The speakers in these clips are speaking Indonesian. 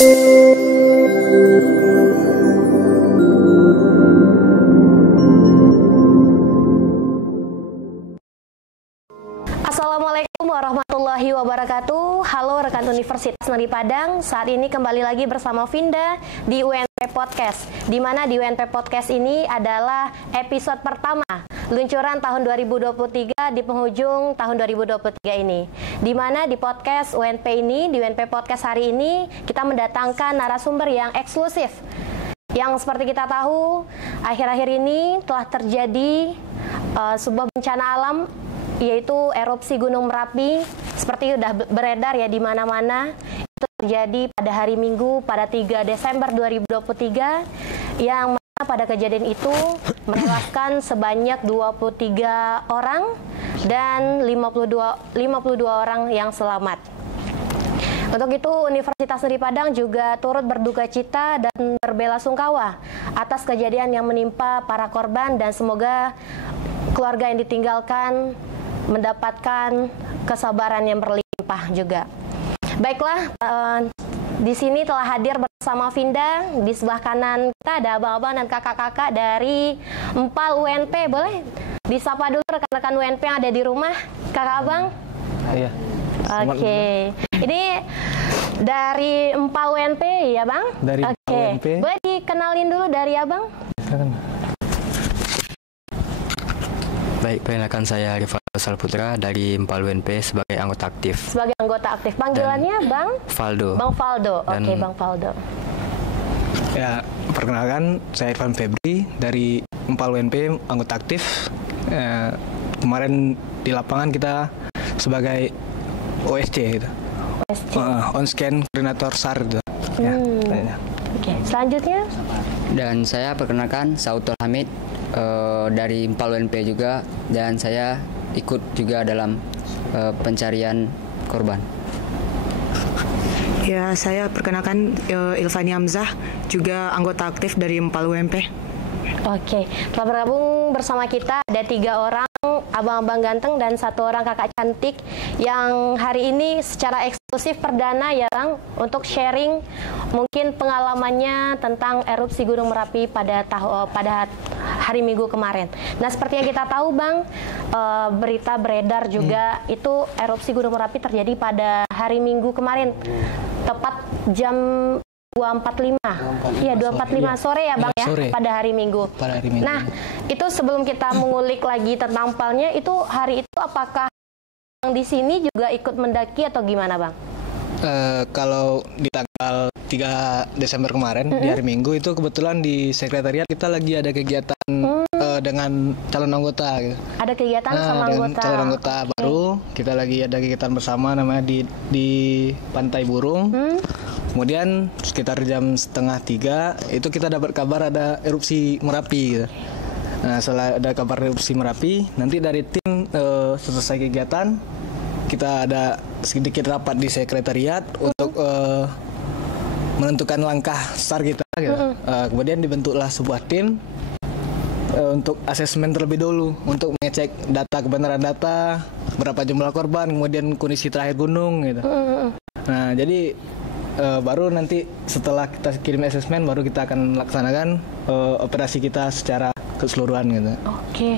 Assalamualaikum warahmatullahi wabarakatuh. Halo rekan Universitas Negeri Padang. Saat ini kembali lagi bersama Vinda di UNP Podcast. Di mana di UNP Podcast ini adalah episode pertama luncuran tahun 2023 di penghujung tahun 2023 ini. Di mana di podcast UNP ini, di UNP Podcast hari ini kita mendatangkan narasumber yang eksklusif. Yang seperti kita tahu, akhir-akhir ini telah terjadi sebuah bencana alam, yaitu erupsi Gunung Merapi. Seperti sudah beredar ya di mana-mana. Itu terjadi pada hari Minggu pada 3 Desember 2023 yang mana pada kejadian itu menewaskan sebanyak 23 orang dan 52 orang yang selamat. Untuk itu Universitas Negeri Padang juga turut berduka cita dan berbelasungkawa atas kejadian yang menimpa para korban, dan semoga keluarga yang ditinggalkan mendapatkan kesabaran yang berlimpah juga. Baiklah, di sini telah hadir bersama Vinda. Di sebelah kanan kita ada abang-abang dan kakak-kakak dari Empal UNP. Boleh disapa dulu rekan-rekan UNP yang ada di rumah, kakak abang? Iya. Oke. Ini dari Empal UNP ya bang? Dari Empal UNP. Boleh dikenalin dulu dari abang? Baik, perkenalkan saya Rivaldo Salputra dari Empal UNP sebagai anggota aktif. Sebagai anggota aktif. Panggilannya Bang? Faldo. Bang Faldo. Oke, Bang Faldo. Ya, perkenalkan saya Irfan Febri dari Empal UNP, anggota aktif. Kemarin di lapangan kita sebagai OSC gitu. OSC. On scan koordinator SAR gitu. Ya, Oke, selanjutnya. Dan saya perkenalkan Sautul Hamid dari Empal UNP juga, dan saya ikut juga dalam pencarian korban. Ya, saya perkenalkan Ilvani Hamzah, juga anggota aktif dari Empal UNP. Oke, telah bergabung bersama kita ada 3 orang abang-abang ganteng dan 1 orang kakak cantik yang hari ini secara eksklusif perdana ya Bang untuk sharing mungkin pengalamannya tentang erupsi Gunung Merapi pada hari Minggu kemarin. Nah, seperti yang kita tahu Bang, berita beredar juga itu erupsi Gunung Merapi terjadi pada hari Minggu kemarin, tepat jam 2.45. Iya, 2.45 sore ya Bang ya, pada hari Minggu. Nah, itu sebelum kita mengulik lagi tentang Empalnya, itu hari itu apakah yang di sini juga ikut mendaki atau gimana Bang? Kalau di tanggal 3 Desember kemarin, di hari Minggu itu kebetulan di sekretariat kita lagi ada kegiatan dengan calon anggota gitu. Ada kegiatan sama anggota. Calon anggota baru, kita lagi ada kegiatan bersama namanya di Pantai Burung. Kemudian sekitar jam 2:30 itu kita dapat kabar ada erupsi Merapi gitu. Nah, setelah ada kabar erupsi Merapi, nanti dari tim selesai kegiatan kita ada sedikit rapat di sekretariat untuk menentukan langkah SAR kita gitu. Kemudian dibentuklah sebuah tim untuk asesmen terlebih dulu, untuk mengecek data, kebenaran data, berapa jumlah korban, kemudian kondisi terakhir gunung gitu. Nah, jadi baru nanti setelah kita kirim asesmen baru kita akan laksanakan operasi kita secara keseluruhan gitu. Oke.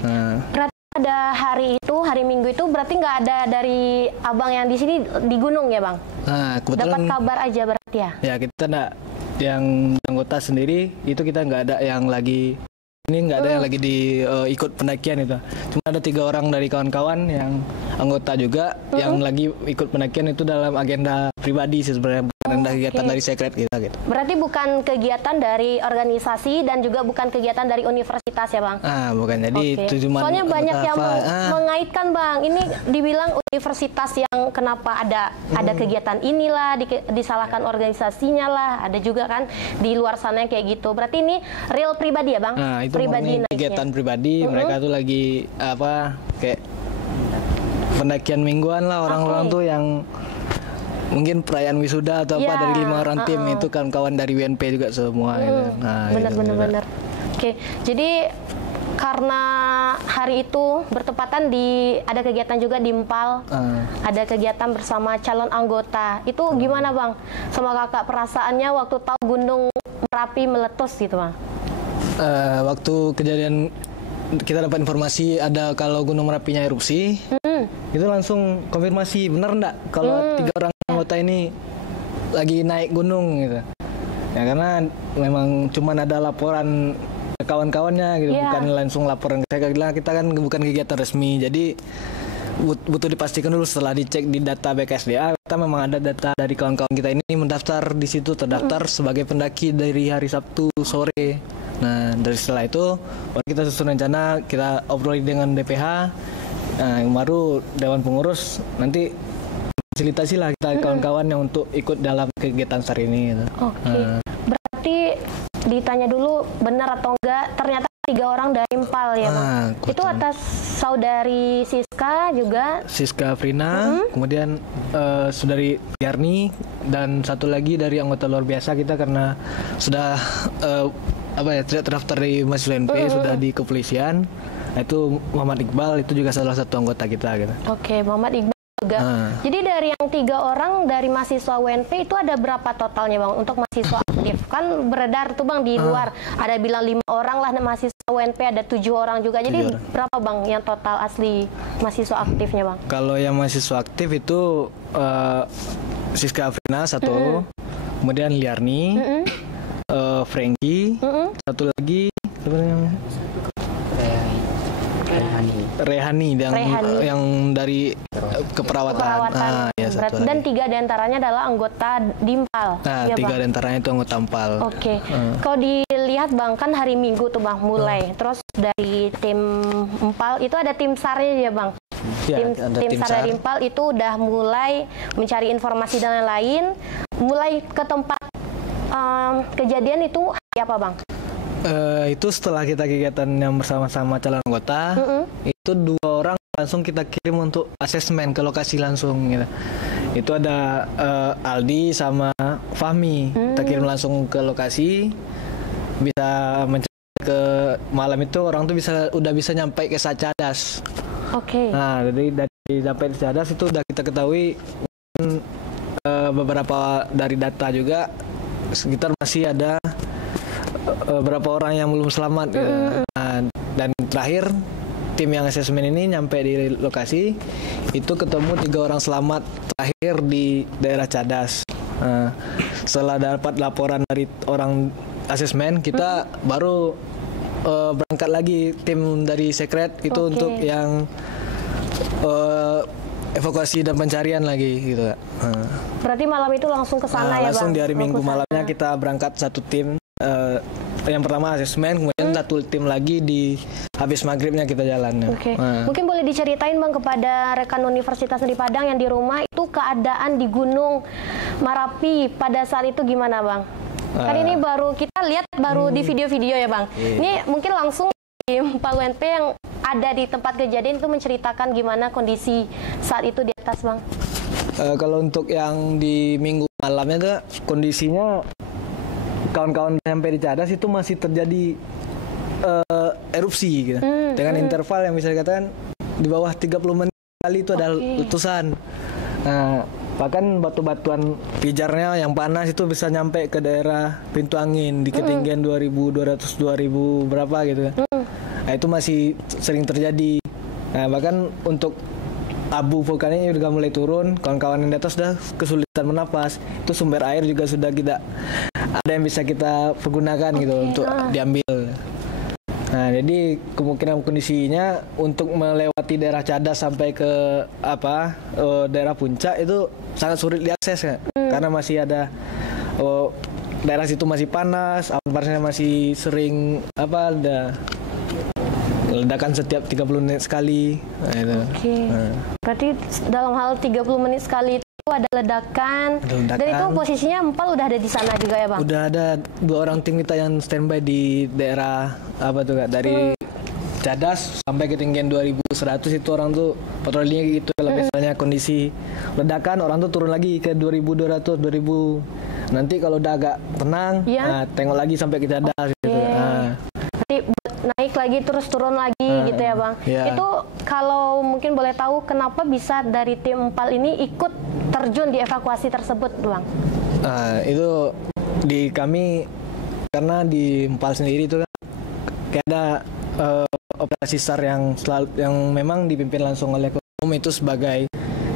Berarti pada hari itu, hari Minggu itu berarti nggak ada dari abang yang di sini di gunung ya Bang? Nah, kebetulan dapat kabar aja berarti ya? Ya, kita nggak, yang anggota sendiri itu kita nggak ada yang lagi nggak ada yang lagi ikut pendakian itu. Cuma ada 3 orang dari kawan-kawan yang anggota juga yang lagi ikut pendakian itu dalam agenda pribadi sih sebenarnya, bukan kegiatan dari sekret kita gitu. Berarti bukan kegiatan dari organisasi dan juga bukan kegiatan dari universitas ya Bang? Bukan, jadi itu cuma soalnya banyak yang mengaitkan Bang, ini dibilang universitas yang kenapa ada kegiatan inilah, disalahkan organisasinya lah, ada juga kan di luar sana yang kayak gitu. Berarti ini real pribadi ya Bang? Itu pribadi, kegiatan pribadi. Mereka tuh lagi kayak pendakian mingguan lah, orang-orang tuh yang mungkin perayaan wisuda atau apa dari 5 orang tim itu kan kawan dari UNP juga semua gitu. Bener. Oke, jadi karena hari itu bertepatan ada kegiatan juga di Empal, ada kegiatan bersama calon anggota. Itu gimana Bang? Sama Kakak perasaannya waktu tahu Gunung Merapi meletus gitu Bang? Waktu kejadian kita dapat informasi ada kalau Gunung Merapinya erupsi, itu langsung konfirmasi benar enggak kalau 3 orang anggota ini lagi naik gunung gitu. Ya karena memang cuma ada laporan kawan-kawannya gitu, bukan langsung laporan ke saya. Kita kan bukan kegiatan resmi, jadi butuh dipastikan dulu. Setelah dicek di data BKSDA, kita memang ada data dari kawan-kawan kita ini mendaftar di situ, terdaftar sebagai pendaki dari hari Sabtu sore. Nah, dari setelah itu baru kita susun rencana, kita obrolin dengan DPH, yang baru Dewan Pengurus nanti fasilitasi lah kita kawan-kawan yang untuk ikut dalam kegiatan SAR ini gitu. Oke. Berarti ditanya dulu benar atau enggak, ternyata 3 orang dari Empal ya Bang? Itu atas saudari Siska juga? Siska Frina, kemudian saudari Yarni, dan satu lagi dari anggota luar biasa kita karena sudah tidak terdaftar di mahasiswa UNP, sudah di kepolisian. Nah, itu Muhammad Iqbal, itu juga salah satu anggota kita gitu. Oke, Muhammad Iqbal juga. Jadi dari yang 3 orang dari mahasiswa UNP itu ada berapa totalnya Bang untuk mahasiswa aktif? Kan beredar tuh Bang di luar, ada bilang 5 orang lah mahasiswa UNP, ada 7 orang juga. Jadi berapa Bang yang total asli mahasiswa aktifnya Bang? Kalau yang mahasiswa aktif itu Siska Afrina 1, kemudian Liarni, Frankie, satu lagi Rehani yang dari keperawatan. Ya, dan 3 diantaranya adalah anggota Dimpal. Nah, ya, 3 diantaranya itu anggota Empal. Oke. Kalau dilihat Bang, kan hari Minggu tuh Bang mulai. Terus dari tim Empal itu ada tim SAR-nya ya Bang. Ya, tim SAR dari Empal itu udah mulai mencari informasi dan lain-lain. Mulai ke tempat kejadian itu hari apa Bang? Itu setelah kita kegiatan yang bersama-sama calon anggota, itu 2 orang langsung kita kirim untuk asesmen ke lokasi langsung gitu. Itu ada Aldi sama Fahmi, kita kirim langsung ke lokasi, bisa mencari ke malam itu orang tuh udah bisa nyampe ke Sacadas. Nah, dari sampai di Sacadas itu udah kita ketahui beberapa dari data juga sekitar masih ada beberapa orang yang belum selamat gitu. Nah, dan terakhir tim yang asesmen ini nyampe di lokasi itu ketemu 3 orang selamat terakhir di daerah Cadas. Nah, setelah dapat laporan dari orang asesmen, kita baru berangkat lagi tim dari sekret itu untuk yang evakuasi dan pencarian lagi gitu. Berarti malam itu langsung ke sana ya Bang? Langsung di hari Minggu malamnya kita berangkat satu tim. Yang pertama asesmen, kemudian satu tim lagi di habis maghribnya kita jalan. Mungkin boleh diceritain Bang kepada rekan Universitas Negeri Padang yang di rumah itu keadaan di Gunung Merapi pada saat itu gimana Bang? Kan ini baru kita lihat di video-video ya Bang. Ini mungkin langsung di Empal UNP yang ada di tempat kejadian itu menceritakan gimana kondisi saat itu di atas Bang. Kalau untuk yang di minggu malamnya tuh kondisinya kawan-kawan sampai di Cadas itu masih terjadi erupsi gitu. Dengan interval yang bisa dikatakan di bawah 30 menit kali itu ada letusan. Nah, bahkan batu-batuan pijarnya yang panas itu bisa nyampe ke daerah pintu angin di ketinggian 2200 2000 berapa gitu kan. Nah, itu masih sering terjadi. Nah, bahkan untuk abu vulkaniknya juga mulai turun, kawan-kawan yang di atas sudah kesulitan bernapas. Itu sumber air juga sudah tidak ada yang bisa kita pergunakan gitu untuk diambil. Nah, jadi kemungkinan kondisinya untuk melewati daerah Cadas sampai ke daerah puncak itu sangat sulit diakses ya. Karena masih ada daerah situ masih panas, awan panasnya masih sering ada ledakan setiap 30 menit sekali. Nah, itu. Berarti dalam hal 30 menit sekali itu ada ledakan. Dan itu posisinya Empal udah ada di sana juga ya Bang? Udah ada 2 orang tim kita yang standby di daerah dari Cadas sampai ketinggian 2100 itu orang tuh patrolinya gitu. Kalau misalnya kondisi ledakan orang tuh turun lagi ke 2200 2000. Nanti kalau udah agak tenang, tengok lagi sampai ke Cadas gitu. Berarti naik lagi terus turun lagi gitu ya Bang. Iya. Itu kalau mungkin boleh tahu kenapa bisa dari tim Empal ini ikut terjun di evakuasi tersebut Bang? Itu di kami karena di Empal sendiri itu kan kayak ada operasi SAR yang memang dipimpin langsung oleh Ketua Umum itu sebagai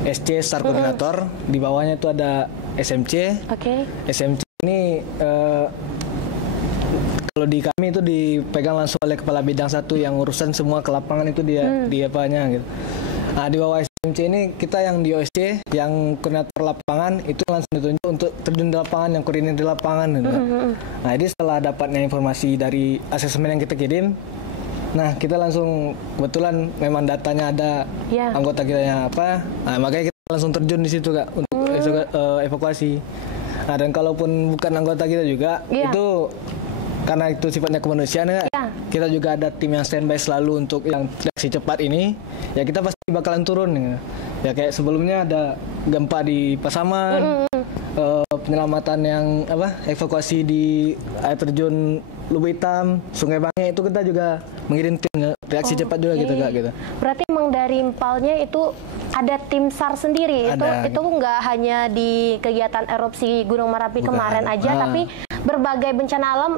SC SAR koordinator. Di bawahnya itu ada SMC. Oke. SMC ini kalau di kami itu dipegang langsung oleh kepala bidang satu yang urusan semua ke lapangan itu dia di apanya gitu. Nah, di bawah SMC ini kita yang di OSC yang koordinator lapangan itu langsung ditunjuk untuk terjun di lapangan, yang koordinir di lapangan gitu. Nah, jadi setelah dapatnya informasi dari asesmen yang kita kirim, nah kita langsung kebetulan memang datanya ada anggota kita yang apa, nah, makanya kita langsung terjun di situ Kak untuk evakuasi. Nah, dan kalaupun bukan anggota kita juga itu karena itu sifatnya kemanusiaan ya, kita juga ada tim yang standby selalu untuk yang reaksi cepat ini. Ya kita pasti bakalan turun ya. Ya kayak sebelumnya ada gempa di Pasaman, penyelamatan yang evakuasi di air terjun Lubuk Hitam, Sungai Bange, itu kita juga mengirim tim reaksi cepat juga gitu Kak gitu. Berarti emang dari Empalnya itu ada tim SAR sendiri. Itu nggak hanya di kegiatan erupsi Gunung Merapi kemarin aja, tapi berbagai bencana alam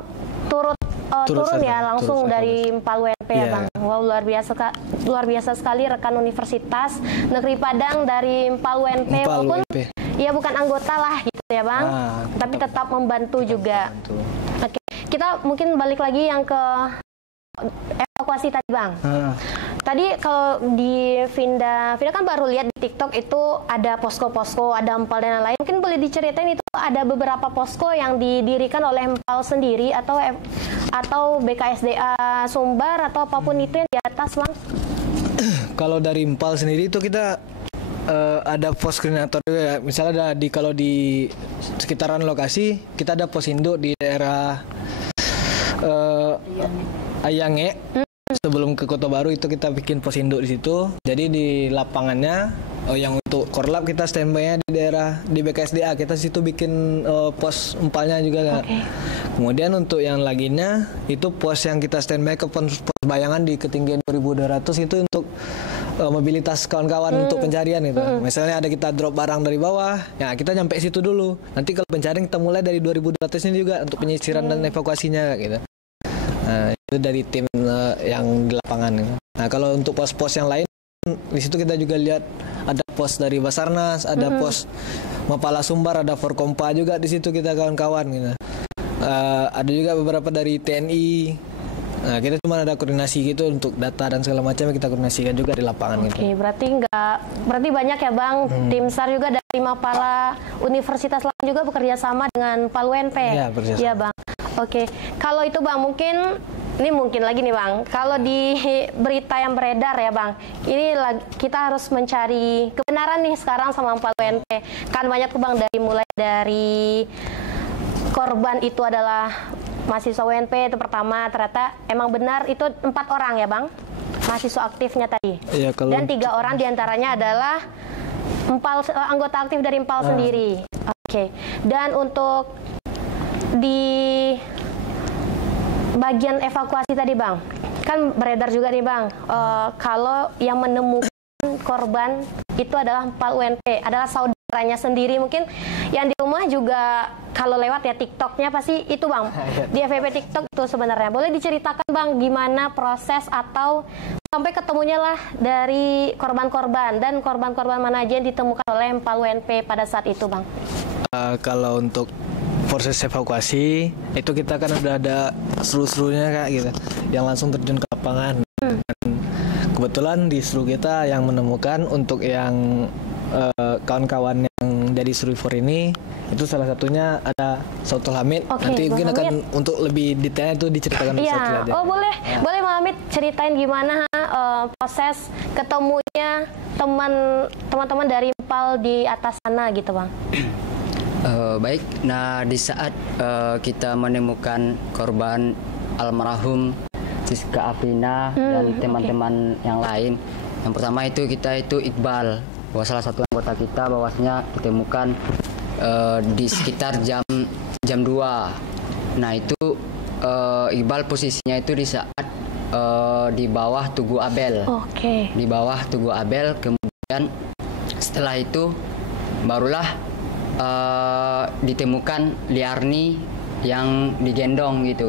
turun ya langsung dari Empal WNP ya Bang. Wow, luar biasa sekali rekan Universitas Negeri Padang dari Empal WNP walaupun ya bukan anggota lah gitu ya Bang, tapi tetap membantu juga. Oke, kita mungkin balik lagi yang ke evakuasi tadi Bang. Tadi kalau di Vinda kan baru lihat di TikTok itu ada posko-posko, ada Empal dan lain-lain. Mungkin boleh diceritain itu ada beberapa posko yang didirikan oleh Empal sendiri atau BKSDA Sumbar atau apapun itu yang di atas Bang? Kalau dari Empal sendiri itu kita ada pos koordinator juga. Misalnya kalau di sekitaran lokasi kita ada pos induk di daerah Ayange. Sebelum ke Kota Baru itu kita bikin pos induk di situ. Jadi di lapangannya yang untuk korlap kita standby-nya di daerah di BKSDA, kita situ bikin pos Empalnya juga kan. Kemudian untuk yang lainnya itu pos yang kita standby ke pos bayangan di ketinggian 2200 itu untuk mobilitas kawan-kawan untuk pencarian gitu. Misalnya ada kita drop barang dari bawah, ya kita nyampe situ dulu. Nanti kalau pencarian kita mulai dari 2200 ini juga untuk penyisiran dan evakuasinya gitu. Nah, itu dari tim yang di lapangan. Nah, kalau untuk pos-pos yang lain, di situ kita juga lihat ada pos dari Basarnas, ada pos Mapala Sumbar, ada Forkompa juga di situ kita kawan-kawan gitu. Ada juga beberapa dari TNI. Nah, kita cuma ada koordinasi gitu untuk data dan segala macam kita koordinasikan juga di lapangan gitu. Oke, berarti banyak ya Bang. Tim SAR juga dari Mapala Universitas lain juga bekerja sama dengan Empal WNP. Iya Bang. Oke, kalau itu Bang mungkin lagi nih Bang. Kalau di berita yang beredar ya Bang, ini kita harus mencari kebenaran nih sekarang sama Empal WNP. Kan banyak tuh Bang mulai dari korban itu adalah mahasiswa WNP itu pertama, ternyata emang benar itu 4 orang ya Bang, mahasiswa aktifnya tadi. Iya, dan 3 orang diantaranya adalah anggota aktif dari Empal sendiri. Oke. Dan untuk di bagian evakuasi tadi Bang, kan beredar juga nih Bang, kalau yang menemukan korban itu adalah Empal UNP, adalah saudaranya sendiri. Mungkin yang di rumah juga kalau lewat ya TikToknya pasti itu Bang, di FYP TikTok itu sebenarnya. Boleh diceritakan Bang gimana proses atau sampai ketemunya lah dari korban-korban dan korban-korban mana aja yang ditemukan oleh Empal UNP pada saat itu Bang? Kalau untuk proses evakuasi itu kita kan udah ada seru-serunya Kak gitu, yang langsung terjun ke lapangan. Dan kebetulan di seru kita yang menemukan untuk yang kawan-kawan yang dari Survivor ini itu salah satunya ada Sautul Hamid. Nanti mungkin akan untuk lebih detailnya itu diceritakan Iya. Oh boleh, boleh Bang Hamid ceritain gimana proses ketemunya teman-teman dari Empal di atas sana gitu Bang. Baik, nah di saat kita menemukan korban almarhum Siska Afrina dan teman-teman yang lain, yang pertama itu Iqbal, bahwa salah satu anggota kita bahwasanya ditemukan di sekitar jam 2. Nah itu Iqbal posisinya itu di saat di bawah Tugu Abel. Oke. Di bawah Tugu Abel, kemudian setelah itu barulah ditemukan Liarni yang digendong gitu.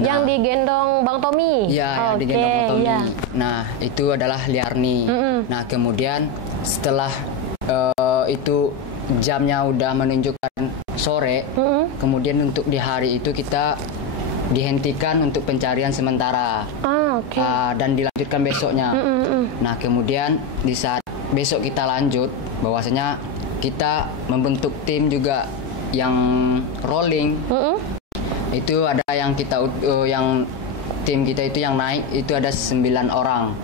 Yang digendong Bang Tommy. Iya, yang digendong Bang Tommy. Iya. Nah, itu adalah Liarni. Nah, kemudian setelah itu jamnya udah menunjukkan sore, kemudian untuk di hari itu kita dihentikan untuk pencarian sementara. Oke. Dan dilanjutkan besoknya. Nah, kemudian di saat besok kita lanjut, bahwasanya kita membentuk tim juga yang rolling. Itu ada yang yang tim kita itu yang naik itu ada 9 orang.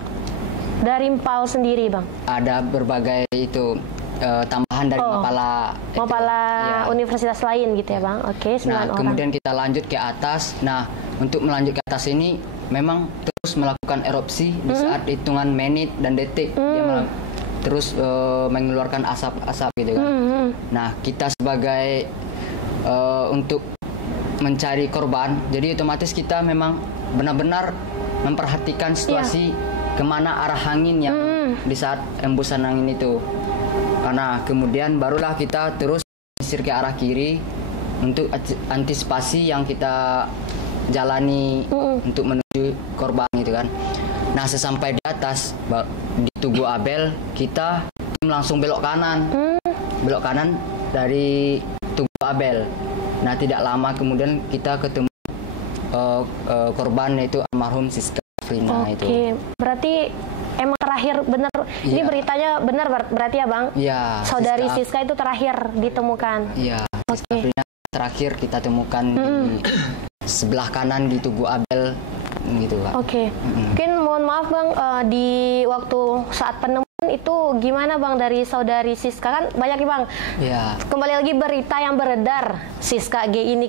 Dari Mpal sendiri, Bang? Ada berbagai itu tambahan dari Mapala ya. Universitas lain gitu ya, Bang? Oke, 9 orang. Kemudian kita lanjut ke atas. Nah, untuk melanjut ke atas ini memang terus melakukan erupsi di saat hitungan menit dan detik. Dia terus mengeluarkan asap-asap gitu kan. Nah, kita sebagai untuk mencari korban, jadi otomatis kita memang benar-benar memperhatikan situasi kemana arah angin yang di saat embusan angin itu. Karena kemudian barulah kita terus menyisir ke arah kiri untuk antisipasi yang kita jalani untuk menuju korban gitu kan. Nah, sesampai di atas di Tugu Abel, kita langsung belok kanan. Belok kanan dari Tugu Abel. Nah, tidak lama kemudian kita ketemu korban, yaitu almarhum Siska Afrina itu. Oke, berarti emang terakhir benar. Ini beritanya benar berarti ya, Bang? Iya. Saudari Siska itu terakhir ditemukan. Iya. Siska Afrina terakhir kita temukan di sebelah kanan di Tugu Abel gitu, Pak. Oke. Mungkin mohon maaf, Bang, di waktu saat penemuan itu gimana, Bang, dari saudari Siska? Kan banyak nih, Bang. Iya. Kembali lagi berita yang beredar Siska ini.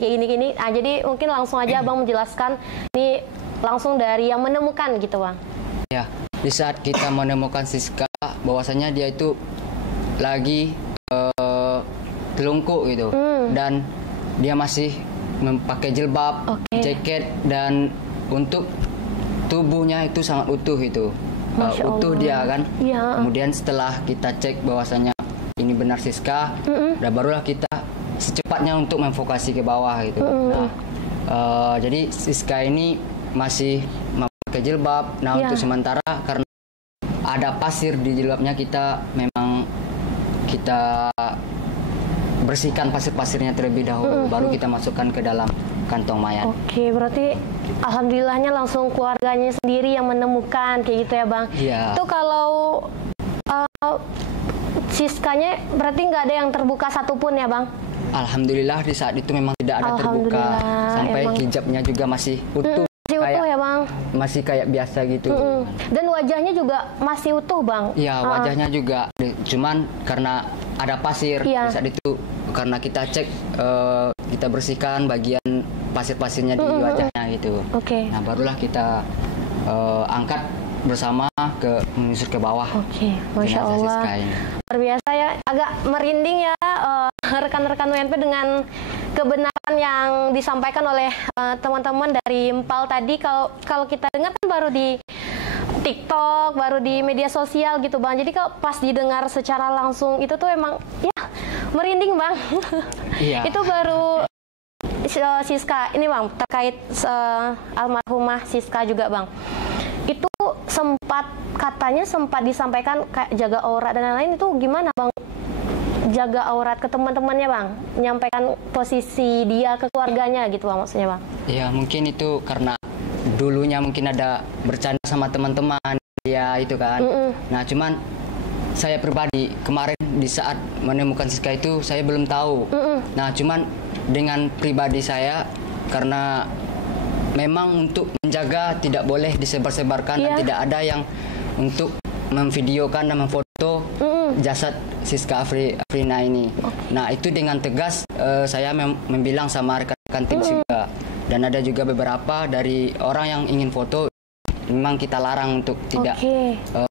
Nah, jadi mungkin langsung aja Bang menjelaskan ini langsung dari yang menemukan gitu, Bang. Ya, di saat kita menemukan Siska, bahwasanya dia itu lagi telungkup gitu, dan dia masih memakai jilbab, jaket, dan untuk tubuhnya itu sangat utuh itu. Utuh dia kan. Ya. Kemudian setelah kita cek bahwasanya ini benar Siska, dan barulah kita secepatnya untuk memfokasi ke bawah gitu. Nah, jadi Siska ini masih memakai jilbab. Nah, untuk sementara karena ada pasir di jilbabnya, kita memang kita bersihkan pasir-pasirnya terlebih dahulu, baru kita masukkan ke dalam kantong mayat. Oke, berarti alhamdulillahnya langsung keluarganya sendiri yang menemukan kayak gitu ya, Bang. Iya. Itu kalau Siskanya berarti nggak ada yang terbuka satupun ya, Bang? Alhamdulillah di saat itu memang tidak ada terbuka, sampai hijabnya juga masih utuh. Masih utuh ya, Bang? Masih kayak biasa gitu. Dan wajahnya juga masih utuh, Bang? Iya, wajahnya juga. Cuman karena ada pasir di saat itu, karena kita cek, kita bersihkan bagian pasir-pasirnya di wajahnya gitu. Oke. Nah, barulah kita angkat bersama menyusur ke bawah. Oke, Masya Allah. Luar biasa ya, agak merinding ya rekan-rekan WNP dengan kebenaran yang disampaikan oleh teman-teman dari Mpal tadi. Kalau kita dengar kan baru di TikTok, baru di media sosial gitu, Bang. Jadi kalau pas didengar secara langsung itu tuh emang ya merinding, Bang. Iya. Itu baru Siska ini, Bang, terkait almarhumah Siska juga, Bang. Itu katanya sempat disampaikan kayak jaga aurat dan lain-lain, itu gimana, Bang? Jaga aurat ke teman-temannya, Bang, menyampaikan posisi dia ke keluarganya gitu, Bang, maksudnya, Bang? Ya, mungkin itu karena dulunya mungkin ada bercanda sama teman-teman dia itu kan. Nah, cuman saya pribadi kemarin di saat menemukan Siska itu saya belum tahu. Nah, cuman dengan pribadi saya, karena memang untuk menjaga tidak boleh disebar-sebarkan dan tidak ada yang untuk memvideokan dan memfoto jasad Siska Afrina ini. Nah, itu dengan tegas saya membilang sama rekan-rekan tim juga. Dan ada juga beberapa dari orang yang ingin foto, memang kita larang untuk tidak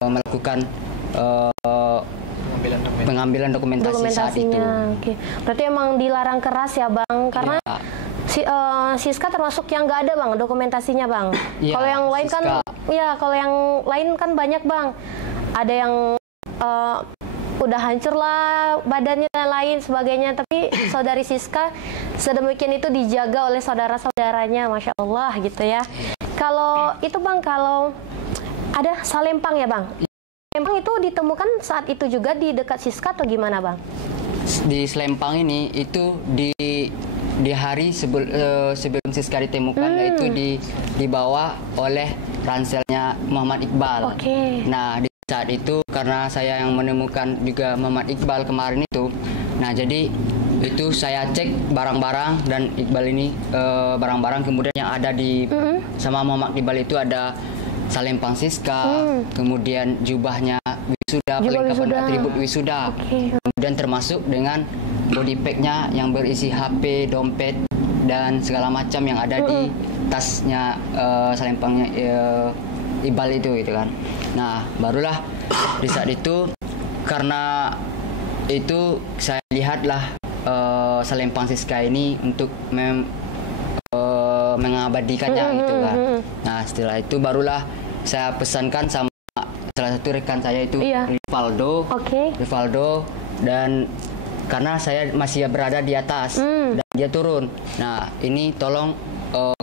melakukan pengambilan dokumentasi saat itu. Berarti emang dilarang keras ya, Bang, karena Siska termasuk yang nggak ada bang dokumentasinya bang. Iya, Kalau yang lain kan, Siska. ya kalau yang lain kan banyak bang. Ada yang udah hancur lah badannya dan lain sebagainya. Tapi saudari Siska sedemikian itu dijaga oleh saudara-saudaranya, masya Allah gitu ya. Kalau itu bang, kalau ada salempang ya bang. Salempang itu ditemukan saat itu juga di dekat Siska atau gimana bang? Di Selempang ini itu di hari sebelum Siska ditemukan, yaitu dibawa oleh ranselnya Muhammad Iqbal. Oke. Nah, di saat itu karena saya yang menemukan juga Muhammad Iqbal kemarin itu, nah jadi itu saya cek barang-barang dan Iqbal ini barang-barang, kemudian yang ada di sama Muhammad Iqbal itu ada salempang Siska, kemudian jubahnya wisuda, perlengkapan wisuda. atribut wisuda. Oke. Kemudian termasuk dengan body packnya yang berisi HP, dompet, dan segala macam yang ada di tasnya salempangnya Iqbal itu gitu kan. Nah, barulah di saat itu, karena itu saya lihatlah salempang Siska ini untuk mengabadikannya gitu kan. Nah, setelah itu barulah saya pesankan sama salah satu rekan saya itu, Rivaldo. Oke. Rivaldo, dan karena saya masih berada di atas dan dia turun. Nah, ini tolong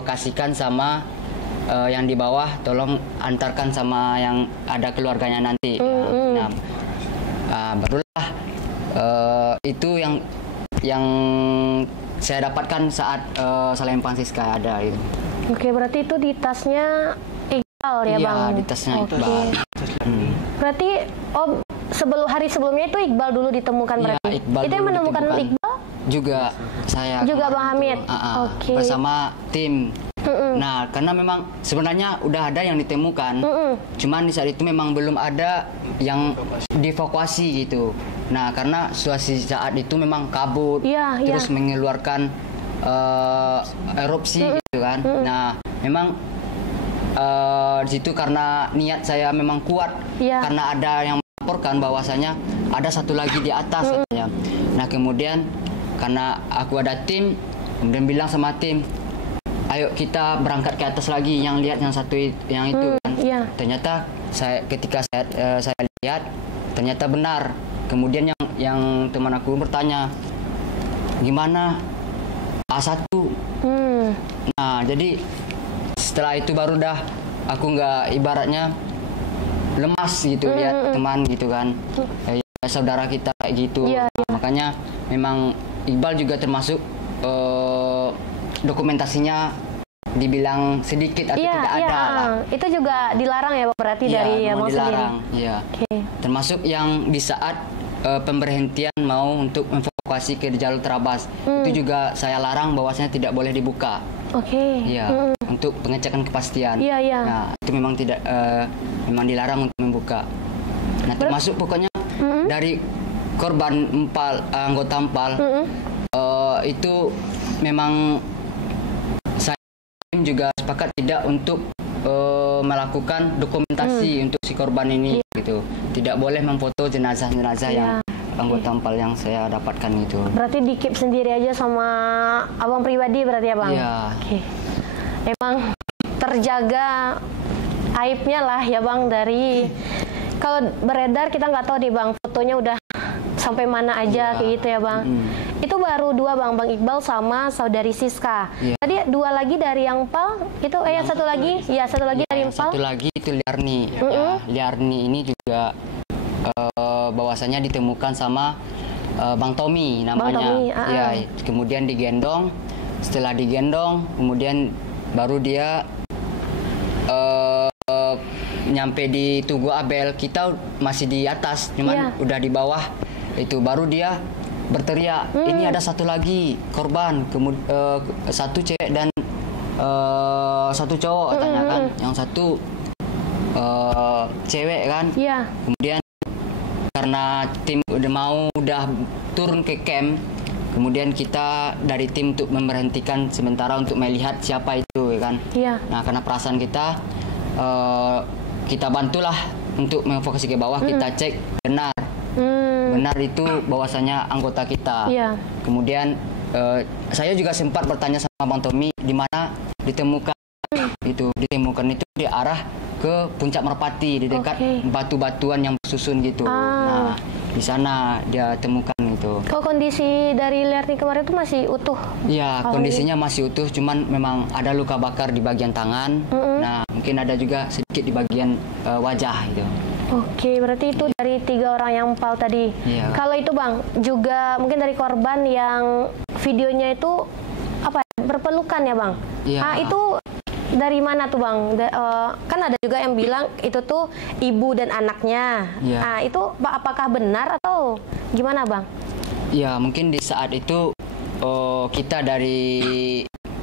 kasihkan sama yang di bawah, tolong antarkan sama yang ada keluarganya nanti. Nah, barulah itu yang saya dapatkan saat salempang Siska ada itu. Oke, berarti itu di tasnya Iqbal ya Iya, bang? di tasnya Oke. Iqbal. Berarti hari sebelumnya itu Iqbal dulu ditemukan Iya, berarti? Iqbal Itu yang dulu menemukan ditemukan. Iqbal? Juga saya. Juga Bang Hamid? Oke. Bersama tim. Nah, karena memang sebenarnya udah ada yang ditemukan, cuman di saat itu memang belum ada yang dievakuasi gitu. Nah, karena situasi saat itu memang kabut, terus mengeluarkan erupsi gitu kan. Nah, memang di situ karena niat saya memang kuat, karena ada yang melaporkan bahwasanya ada satu lagi di atas katanya. Nah, kemudian karena aku ada tim, kemudian bilang sama tim, ayo kita berangkat ke atas lagi, yang lihat yang satu yang itu kan. Ternyata ketika saya lihat ternyata benar. Kemudian yang teman aku bertanya, gimana A1? Nah, jadi setelah itu baru dah aku nggak ibaratnya lemas gitu lihat teman gitu kan, saudara kita kayak gitu. Makanya memang Iqbal juga termasuk dokumentasinya dibilang sedikit atau tidak ada lah. Itu juga dilarang ya berarti dari Abang sendiri? Iya. Termasuk yang di saat pemberhentian mau untuk evakuasi ke jalur Trabas, itu juga saya larang bahwasanya tidak boleh dibuka. Iya, untuk pengecekan kepastian. Nah, itu memang tidak memang dilarang untuk membuka. Nah, termasuk pokoknya dari korban anggota Empal itu memang saya juga sepakat tidak untuk melakukan dokumentasi untuk si korban ini gitu. Tidak boleh memfoto jenazah-jenazah yang anggota Empal yang saya dapatkan itu. Berarti di-keep sendiri aja sama abang pribadi berarti ya bang? Iya. Emang terjaga aibnya lah ya bang, dari kalau beredar kita nggak tahu nih bang, fotonya udah sampai mana aja kayak gitu ya bang. Itu baru dua bang, Bang Iqbal sama saudari Siska. Tadi dua lagi dari yang Empal, itu yang satu lagi, satu lagi dari Empal. Satu lagi itu Liarni. Liarni ini juga bahwasanya ditemukan sama Bang Tommy namanya. Bang Tommy, kemudian digendong. Setelah digendong, kemudian baru dia nyampe di Tugu Abel. Kita masih di atas, cuman udah di bawah. Itu baru dia berteriak, ini ada satu lagi korban, satu cewek dan satu cowok katanya kan, yang satu cewek kan. Kemudian karena tim udah turun ke camp, kemudian kita dari tim untuk memberhentikan sementara untuk melihat siapa itu kan. Nah, karena perasaan kita bantulah untuk mengevakuasi ke bawah. Kita cek benar itu bahwasanya anggota kita. Kemudian saya juga sempat bertanya sama Bang Tommy di mana ditemukan itu di arah ke Puncak Merpati di dekat batu-batuan yang bersusun gitu. Nah, di sana dia temukan itu. Kalau kondisi dari Liarni kemarin itu masih utuh? Iya, kondisinya masih utuh, cuman memang ada luka bakar di bagian tangan. Nah, mungkin ada juga sedikit di bagian wajah gitu. Oke, berarti itu dari 3 orang yang empal tadi. Iya. Kalau itu Bang, juga mungkin dari korban yang videonya itu berpelukan ya Bang? Iya. Itu dari mana tuh Bang? Kan ada juga yang bilang itu tuh ibu dan anaknya. Iya. Itu apakah benar atau gimana Bang? Ya, mungkin di saat itu kita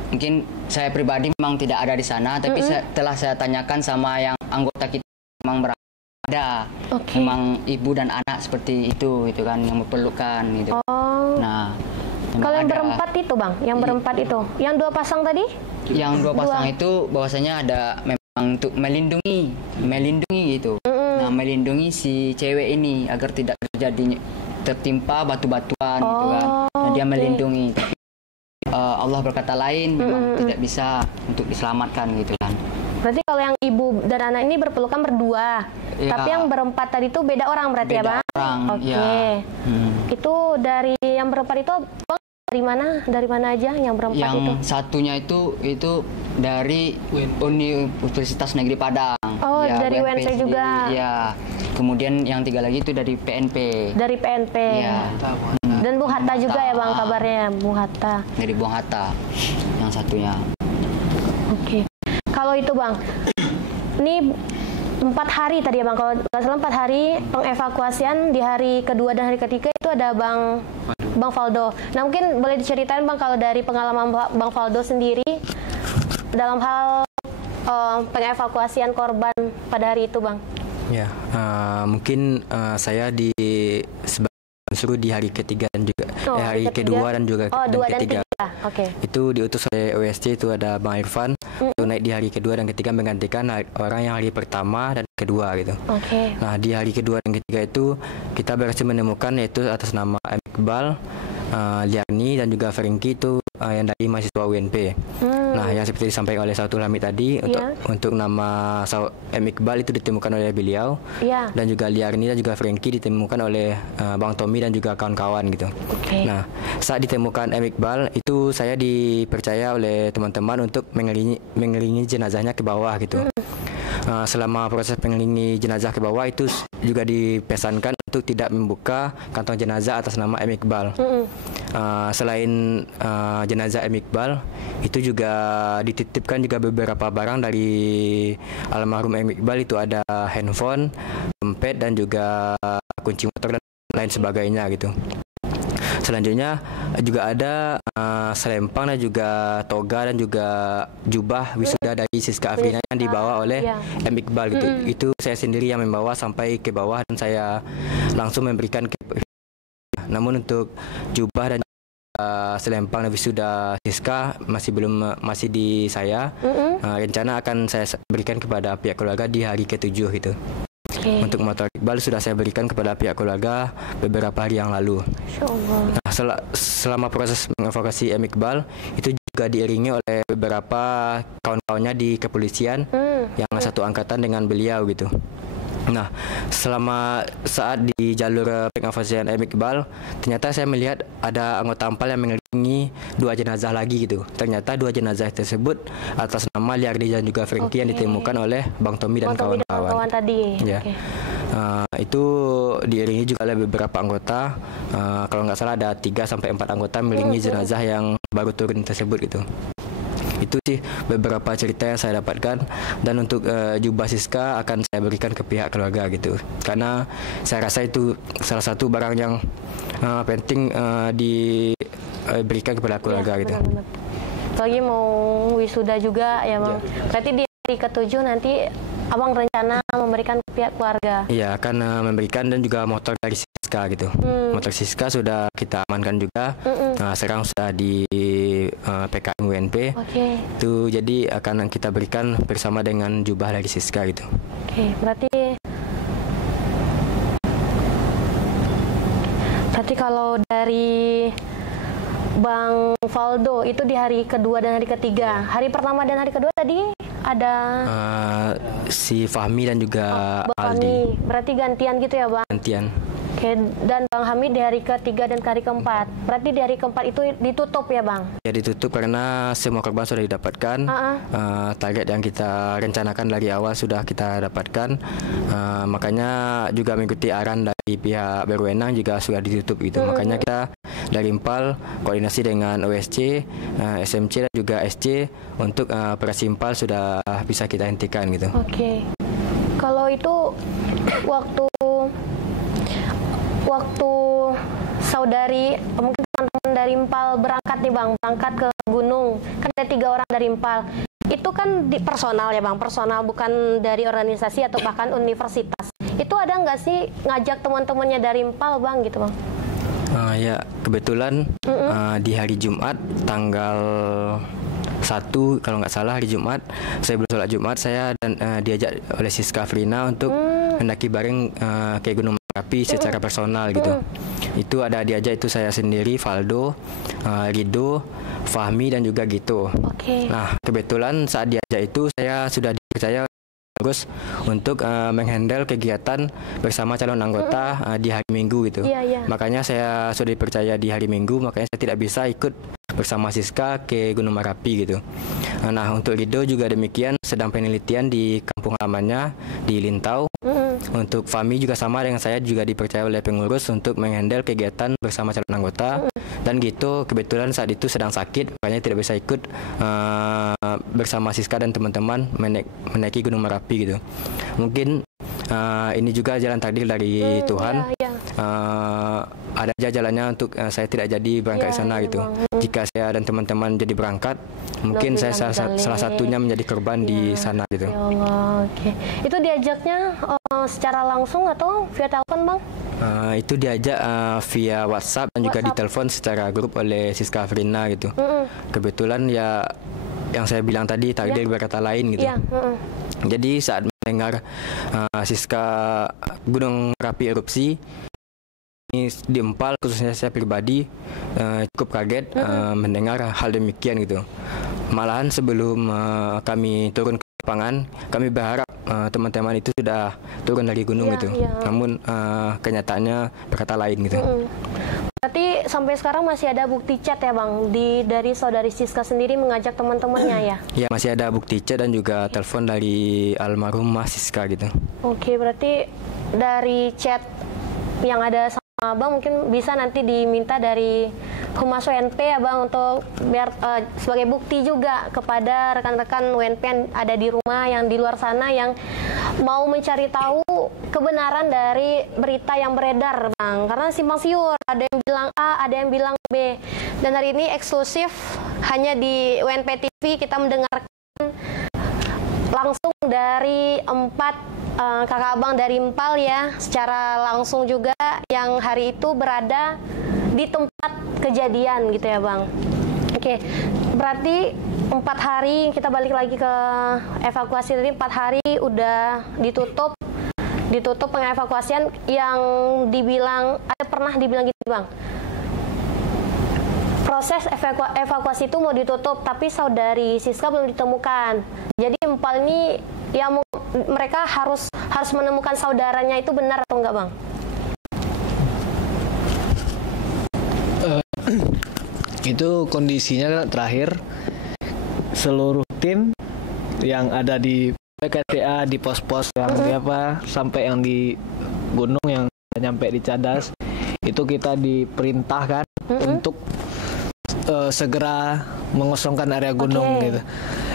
mungkin saya pribadi memang tidak ada di sana, tapi setelah saya tanyakan sama yang anggota kita memang berada. Memang ibu dan anak seperti itu kan yang berpelukan gitu. Nah, kalau yang berempat itu Bang, yang 2 pasang tadi? Yang 2 pasang itu bahwasanya ada memang untuk melindungi gitu. Nah, melindungi si cewek ini agar tidak tertimpa batu-batuan gitu kan. Nah, dia melindungi. Tapi Allah berkata lain, memang tidak bisa untuk diselamatkan gitu kan. Berarti kalau yang ibu dan anak ini berpelukan berdua, tapi yang berempat tadi itu beda orang berarti ya Bang? Oke. Itu dari yang berempat itu Bang, dari mana aja yang berempat yang itu? Yang satunya itu dari Universitas Negeri Padang. Dari UNP juga. Ya. Kemudian yang 3 lagi itu dari PNP. Dari PNP. Ya. Dan Bung Hatta juga ya Bang kabarnya, Bung Hatta. Dari Bung Hatta yang satunya. Oke. Kalau itu Bang, ini 4 hari tadi ya Bang, kalau nggak salah 4 hari pengevakuasian, di hari kedua dan hari ketiga itu ada Bang Faldo. Nah mungkin boleh diceritain Bang kalau dari pengalaman Bang Faldo sendiri dalam hal pengevakuasian korban pada hari itu Bang. Ya, mungkin saya suruh di hari ketiga dan juga hari kedua dan juga ketiga. Itu diutus oleh OSC, itu ada Bang Irfan untuk naik di hari kedua dan ketiga menggantikan orang yang hari pertama dan kedua gitu. Nah di hari kedua dan ketiga itu kita berhasil menemukan yaitu atas nama Iqbal, Liarni dan juga Franky itu yang dari mahasiswa UNP. Nah yang seperti disampaikan oleh Sautul Hamid tadi untuk nama Iqbal itu ditemukan oleh beliau dan juga Liarni dan juga Franky ditemukan oleh Bang Tommy dan juga kawan-kawan gitu. Nah saat ditemukan Iqbal itu saya dipercaya oleh teman-teman untuk mengelilingi jenazahnya ke bawah gitu. Selama proses mengelilingi jenazah ke bawah itu juga dipesankan untuk tidak membuka kantong jenazah atas nama Iqbal. Selain jenazah Iqbal itu juga dititipkan juga beberapa barang dari almarhum Iqbal, itu ada handphone, dompet dan juga kunci motor dan lain sebagainya gitu. Selanjutnya juga ada selempang dan juga toga dan juga jubah wisuda dari Siska Afrina yang dibawa oleh Iqbal gitu. Itu saya sendiri yang membawa sampai ke bawah dan saya langsung memberikan ke. Namun untuk jubah dan selempang dan wisuda Siska masih di saya. Rencana akan saya berikan kepada pihak keluarga di hari ke-7 gitu. Untuk motor Iqbal sudah saya berikan kepada pihak keluarga beberapa hari yang lalu. Nah, selama proses mengevakuasi Iqbal itu juga diiringi oleh beberapa kawan-kawannya di kepolisian yang satu angkatan dengan beliau gitu. Nah, selama saat di jalur pengevakuasian Iqbal, ternyata saya melihat ada anggota ampal yang mengelilingi 2 jenazah lagi gitu. Ternyata 2 jenazah tersebut atas nama Liardi dan juga Franky yang ditemukan oleh Bang Tommy dan kawan-kawan tadi. Ya. Itu diiringi juga oleh beberapa anggota. Kalau nggak salah ada 3-4 anggota mengelilingi jenazah yang baru turun tersebut gitu. Itu sih beberapa cerita yang saya dapatkan, dan untuk jubah Siska akan saya berikan ke pihak keluarga gitu, karena saya rasa itu salah satu barang yang penting diberikan kepada keluarga gitu. Benar-benar. Lagi mau wisuda juga ya Bang. Berarti di hari ke-7 nanti Abang rencana memberikan ke pihak keluarga? Iya, akan memberikan, dan juga motor dari Siska gitu. Motor Siska sudah kita amankan juga. Sekarang sudah di PKM UNP. Itu jadi akan kita berikan bersama dengan jubah dari Siska gitu. Berarti kalau dari Bang Valdo itu di hari kedua dan hari ketiga. Hari pertama dan hari kedua tadi ada si Fahmi dan juga Bang Aldi. Fahmi. Berarti gantian gitu ya Bang? Gantian. Oke, dan Bang Hamid di hari ketiga dan hari keempat. Berarti di hari keempat itu ditutup ya Bang? Ya ditutup karena semua korban sudah didapatkan. Target yang kita rencanakan dari awal sudah kita dapatkan. Makanya juga mengikuti arahan dari pihak berwenang juga sudah ditutup gitu. Makanya kita dari Impal koordinasi dengan OSC, SMC dan juga SC untuk operasi Impal sudah bisa kita hentikan gitu. Oke. Kalau itu waktu saudari mungkin teman-teman dari Impal berangkat nih Bang, berangkat ke gunung, kan ada 3 orang dari Impal, itu kan di personal ya Bang, personal bukan dari organisasi atau bahkan universitas. Itu ada nggak sih ngajak teman-temannya dari Impal Bang gitu Bang? Ya kebetulan di hari Jumat tanggal 1 kalau nggak salah hari Jumat saya belum sholat Jumat, saya dan diajak oleh Siska Afrina untuk mendaki bareng ke Gunung Merapi secara personal gitu. Itu ada diajak itu saya sendiri, Valdo, Rido, Fahmi dan juga Gito. Nah kebetulan saat diajak itu saya sudah dipercaya terus untuk menghandle kegiatan bersama calon anggota di hari Minggu gitu. Makanya saya sudah dipercaya di hari Minggu, makanya saya tidak bisa ikut bersama Siska ke Gunung Merapi gitu. Nah untuk Rido juga demikian, sedang penelitian di kampung halamannya di Lintau. Untuk Fahmi juga sama dengan saya, juga dipercaya oleh pengurus untuk menghandle kegiatan bersama calon anggota. Dan Gito kebetulan saat itu sedang sakit, makanya tidak bisa ikut bersama Siska dan teman-teman menaiki Gunung Merapi gitu. Mungkin ini juga jalan takdir dari Tuhan. Ada aja jalannya untuk saya tidak jadi berangkat ke sana gitu. Jika saya dan teman-teman jadi berangkat, mungkin saya salah satunya menjadi korban di sana gitu. Ya Allah, Itu diajaknya secara langsung atau via telepon Bang? Itu diajak via WhatsApp dan juga ditelepon secara grup oleh Siska Afrina gitu. Kebetulan ya yang saya bilang tadi takdir berkata lain gitu. Jadi saat mendengar Siska Gunung Merapi erupsi di Empal, khususnya saya pribadi cukup kaget mendengar hal demikian gitu. Malahan sebelum kami turun ke lapangan, kami berharap teman-teman itu sudah turun dari gunung gitu. Namun kenyataannya berkata lain gitu. Berarti sampai sekarang masih ada bukti chat ya Bang, dari saudari Siska sendiri mengajak teman-temannya ya? Ya masih ada bukti chat dan juga telepon dari almarhumah Siska gitu. Berarti dari chat yang ada sama Bang mungkin bisa nanti diminta dari Humas WNP ya Bang, untuk biar sebagai bukti juga kepada rekan-rekan WNP yang ada di rumah, yang di luar sana, yang mau mencari tahu kebenaran dari berita yang beredar Bang, karena simpang siur, ada yang bilang A, ada yang bilang B. Dan hari ini eksklusif hanya di WNP TV kita mendengarkan langsung dari 4 kakak abang dari Impal ya, secara langsung juga yang hari itu berada di tempat kejadian gitu ya Bang. Berarti 4 hari kita balik lagi ke evakuasi tadi, 4 hari udah ditutup pengevakuasian yang dibilang pernah dibilang gitu Bang. Proses evakuasi itu mau ditutup tapi saudari Siska belum ditemukan. Jadi Impal ini ya mereka harus menemukan saudaranya, itu benar atau enggak Bang? Itu kondisinya terakhir seluruh tim yang ada di PKTA, di pos-pos yang di sampai yang di gunung yang nyampe di Cadas, itu kita diperintahkan untuk segera mengosongkan area gunung gitu.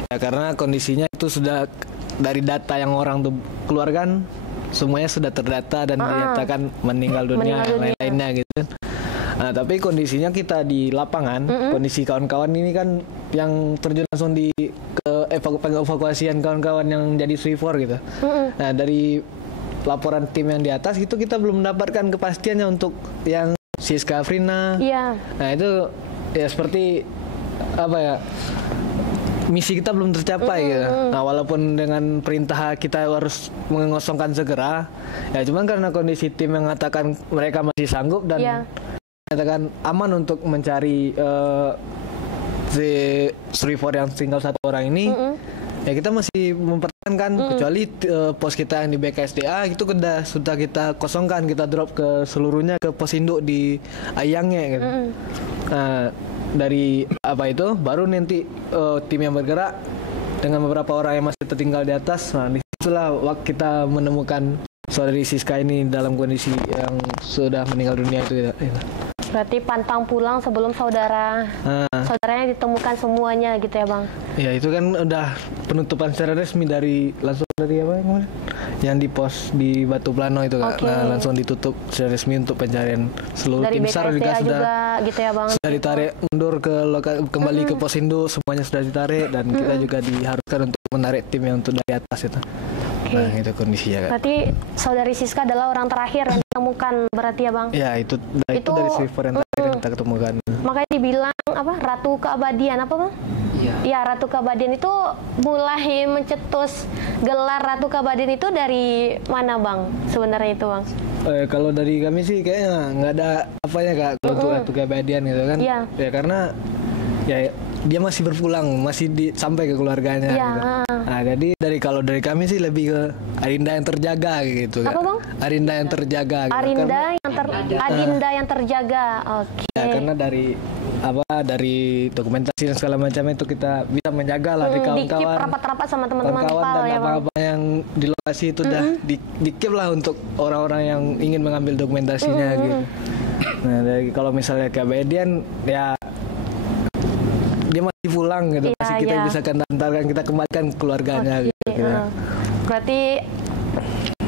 Ya karena kondisinya itu sudah dari data yang orang tuh keluarkan semuanya sudah terdata dan dinyatakan meninggal dunia dan lain-lainnya gitu. Nah, tapi kondisinya kita di lapangan, kondisi kawan-kawan ini kan yang terjun langsung ke evakuasian kawan-kawan yang jadi swiper gitu. Nah, dari laporan tim yang di atas itu kita belum mendapatkan kepastiannya untuk yang Siska Afrina. Nah, itu ya seperti apa ya? Misi kita belum tercapai gitu. Nah, walaupun dengan perintah kita harus mengosongkan segera, ya cuman karena kondisi tim yang mengatakan mereka masih sanggup dan dinyatakan aman untuk mencari si survivor yang tinggal satu orang ini, ya kita masih mempertahankan, kecuali pos kita yang di BKSDA itu sudah kita kosongkan, kita drop ke seluruhnya ke pos induk di Ayangnya gitu. Nah, dari apa itu baru nanti tim yang bergerak dengan beberapa orang yang masih tertinggal di atas. Nah, disitulah kita menemukan saudari Siska ini dalam kondisi yang sudah meninggal dunia itu. Berarti pantang pulang sebelum saudaranya ditemukan semuanya gitu ya Bang? Ya itu kan udah penutupan secara resmi langsung dari apa kemarin? Yang di pos di Batu Plano itu Kak. Nah, langsung ditutup secara resmi untuk pencarian seluruh dari tim SAR juga gitu ya Bang? Sudah ditarik mundur kembali ke pos induk, semuanya sudah ditarik, dan kita juga diharuskan untuk menarik tim yang untuk dari atas itu. Nah, itu kondisinya Kak. Berarti saudari Siska adalah orang terakhir yang ditemukan berarti ya Bang? Ya, itu dari survivor yang terakhir yang kita ketemukan. Makanya dibilang apa? Ratu Keabadian apa Bang? Ya, Ratu Keabadian itu mulai mencetus gelar Ratu Keabadian itu dari mana Bang? Sebenarnya itu Bang? Kalau dari kami sih kayaknya nggak ada apanya Kak kalau untuk Ratu Keabadian gitu kan. Ya karena ya dia masih berpulang, masih sampai ke keluarganya gitu. Nah, jadi kalau dari kami sih lebih ke Arinda yang terjaga gitu. Apa Bang? Arinda yang terjaga gitu. Adinda yang terjaga. Oke. Ya, karena dari dokumentasi dan segala macam itu kita bisa menjaga lah di kawan-kawan. Di-keep rapat-rapat sama teman-teman PAL ya Bang. Apa yang di lokasi itu udah di-keep lah untuk orang-orang yang ingin mengambil dokumentasinya gitu. Nah, kalau misalnya Keabadian ya dia masih pulang gitu, masih kita bisa antarkan, kita kembalikan keluarganya gitu. Berarti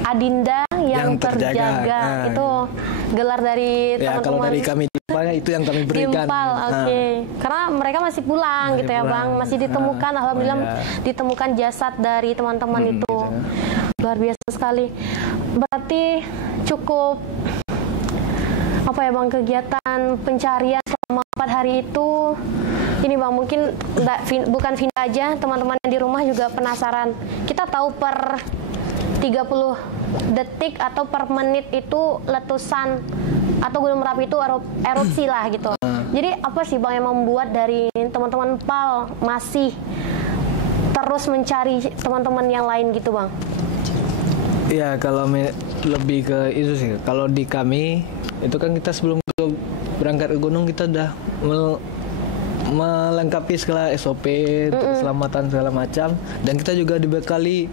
Adinda yang terjaga itu gelar dari teman-teman. Kalau dari kami di PAL itu yang kami berikan. Karena mereka masih pulang gitu ya Bang, masih ditemukan, alhamdulillah ditemukan jasad dari teman-teman itu. Luar biasa sekali. Berarti cukup apa ya Bang, kegiatan pencarian selama 4 hari itu. Ini Bang, mungkin bukan Vinda aja, teman-teman yang di rumah juga penasaran. Kita tahu per 30 detik atau per menit itu letusan atau Gunung Merapi itu erupsi lah gitu. Jadi apa sih Bang yang membuat dari teman-teman PAL masih terus mencari teman-teman yang lain gitu Bang? Ya kalau lebih ke itu sih. Kalau di kami itu kan kita sebelum berangkat ke gunung kita udah melengkapi segala SOP untuk keselamatan segala macam, dan kita juga dibekali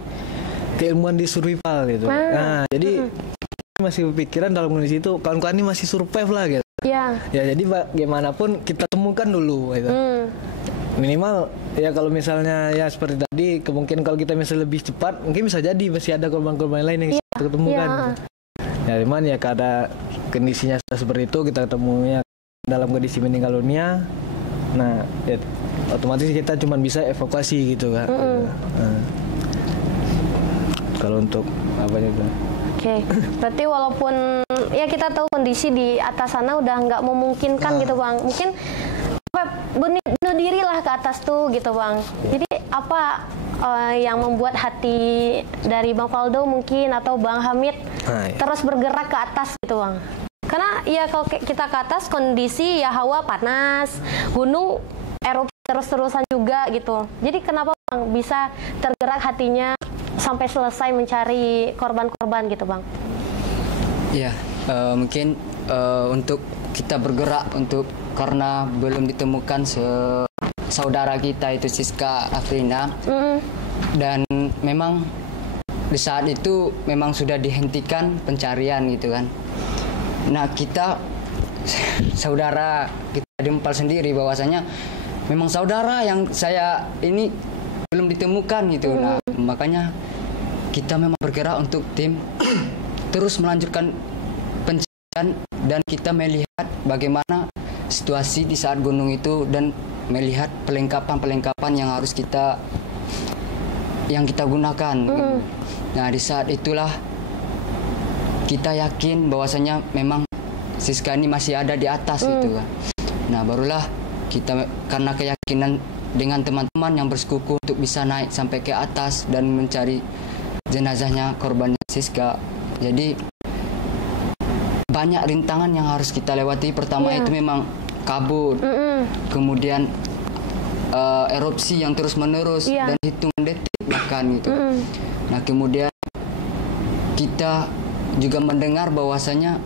keilmuan di survival gitu. Nah, jadi masih berpikiran dalam kondisi itu kawan-kawan ini masih survive lah gitu. Ya jadi bagaimanapun kita temukan dulu gitu. Minimal ya kalau misalnya ya seperti tadi, kemungkinan kalau kita misalnya lebih cepat mungkin bisa jadi masih ada korban-korban lain yang kita ketemukan. Ya cuman ya karena kondisinya seperti itu, kita ketemunya dalam kondisi meninggal dunia. Nah, ya, otomatis kita cuma bisa evakuasi gitu kan. Kalau untuk apa itu? Berarti walaupun ya kita tahu kondisi di atas sana udah nggak memungkinkan gitu Bang. Mungkin bunuh diri lah ke atas tuh gitu Bang. Jadi apa yang membuat hati dari Bang Faldo mungkin atau Bang Hamid terus bergerak ke atas gitu Bang? Karena ya kalau kita ke atas kondisi ya hawa panas, gunung erupsi terus-terusan juga gitu. Jadi kenapa Bang bisa tergerak hatinya sampai selesai mencari korban-korban gitu Bang? Ya, mungkin untuk kita bergerak karena belum ditemukan saudara kita itu Siska Afrina, dan memang di saat itu memang sudah dihentikan pencarian gitu kan. Nah kita saudara kita di Empal sendiri bahwasanya memang saudara yang saya ini belum ditemukan gitu. Nah makanya kita memang bergerak untuk tim terus melanjutkan pencarian, dan kita melihat bagaimana situasi di saat gunung itu dan melihat perlengkapan yang kita gunakan. Nah di saat itulah kita yakin bahwasanya memang Siska ini masih ada di atas gitu kan. Nah barulah kita karena keyakinan dengan teman-teman yang bersekuku untuk bisa naik sampai ke atas dan mencari jenazahnya korbannya Siska. Jadi banyak rintangan yang harus kita lewati. Pertama itu memang kabut, kemudian erupsi yang terus menerus dan hitungan detik bahkan gitu. Nah kemudian kita juga mendengar bahwasanya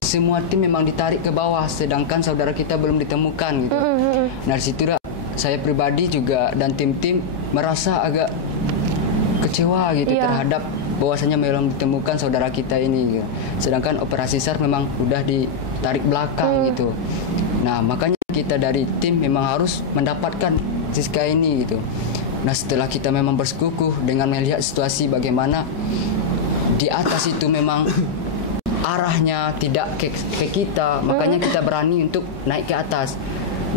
semua tim memang ditarik ke bawah, sedangkan saudara kita belum ditemukan gitu. Nah disitu saya pribadi juga dan tim-tim merasa agak kecewa gitu terhadap bahwasanya belum ditemukan saudara kita ini gitu. Sedangkan operasi SAR memang udah ditarik belakang gitu. Nah makanya kita dari tim memang harus mendapatkan Siska ini gitu. Nah setelah kita memang bersekukuh dengan melihat situasi bagaimana di atas itu memang arahnya tidak ke kita, makanya kita berani untuk naik ke atas.